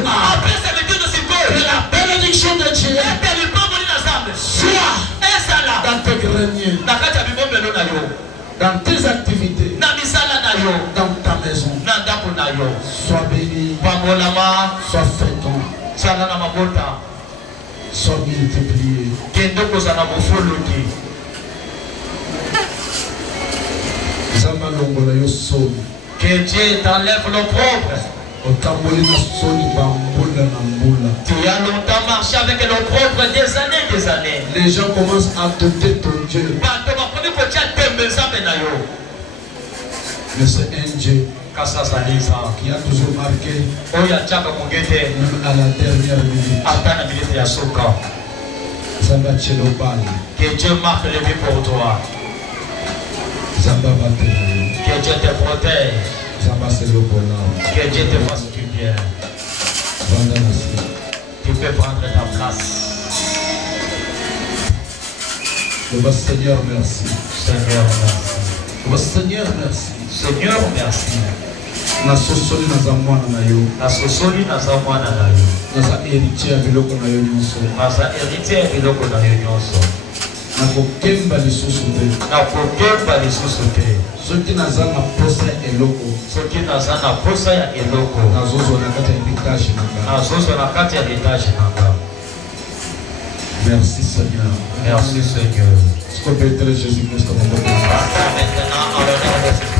la bénédiction de Dieu soit dans tes greniers, dans tes activités, dans ta maison. Sois béni, sois fécond, sois multiplié. Que Dieu t'enlève l'opprobre. Tu as longtemps marché avec l'opprobre des années. Les gens commencent à douter ton Dieu. Mais c'est un Dieu qui a toujours marqué, même à la dernière minute. Que Dieu marque le vie pour toi. Que Dieu te protège. Que Dieu te fasse du bien. Tu peux prendre ta place. Seigneur, merci. Seigneur, merci. Seigneur, merci. Seigneur, merci. Nasosoli naza mwana na yo. Naza héritier ya biloko na yo nyonso. Nakokemba lisusu te. Soki naza na posa ya eloko. Nazozwa na kati ya héritage nanga. Merci Seigneur. Merci Seigneur. Est-ce qu'on peut éteindre Jésus-Christ comme maintenant en l'honneur de Jésus-Christ.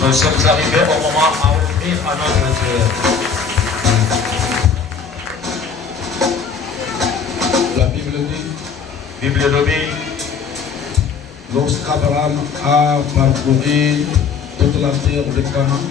Nous sommes arrivés au moment à ouvrir à notre Dieu. La Bible dit, lorsqu'Abraham a parcouru toute la terre de Canaan,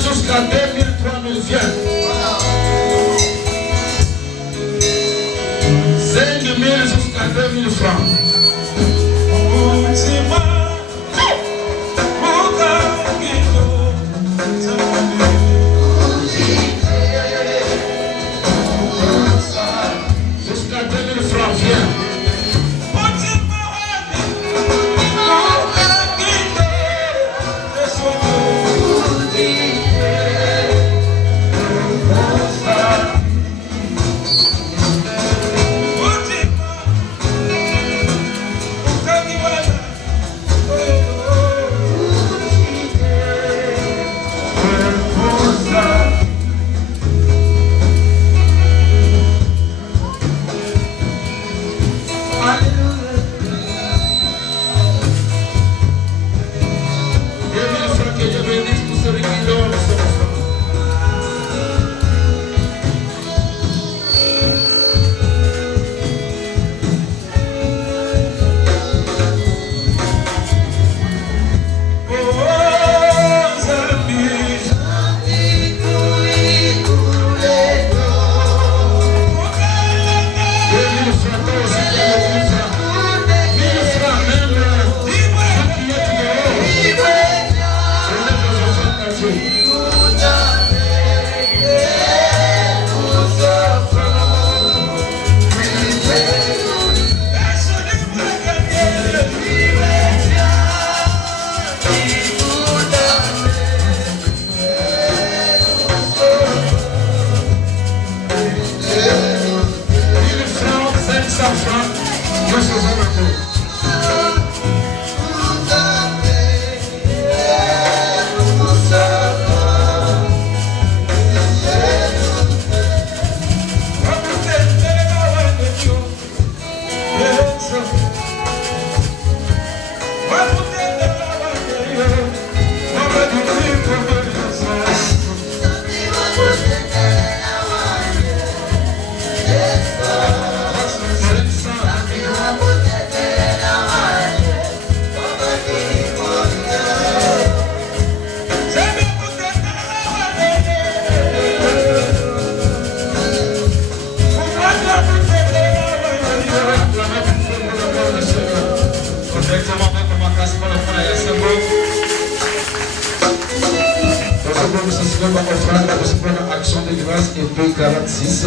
jusqu'à 2000, 3000 viens. 5000 jusqu'à 2000 francs. Jusqu'à 2000 francs, viens. Dieu bénisse tous ceux qui l'ont ce soir. Action de grâce et peu 46.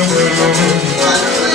Hallelujah.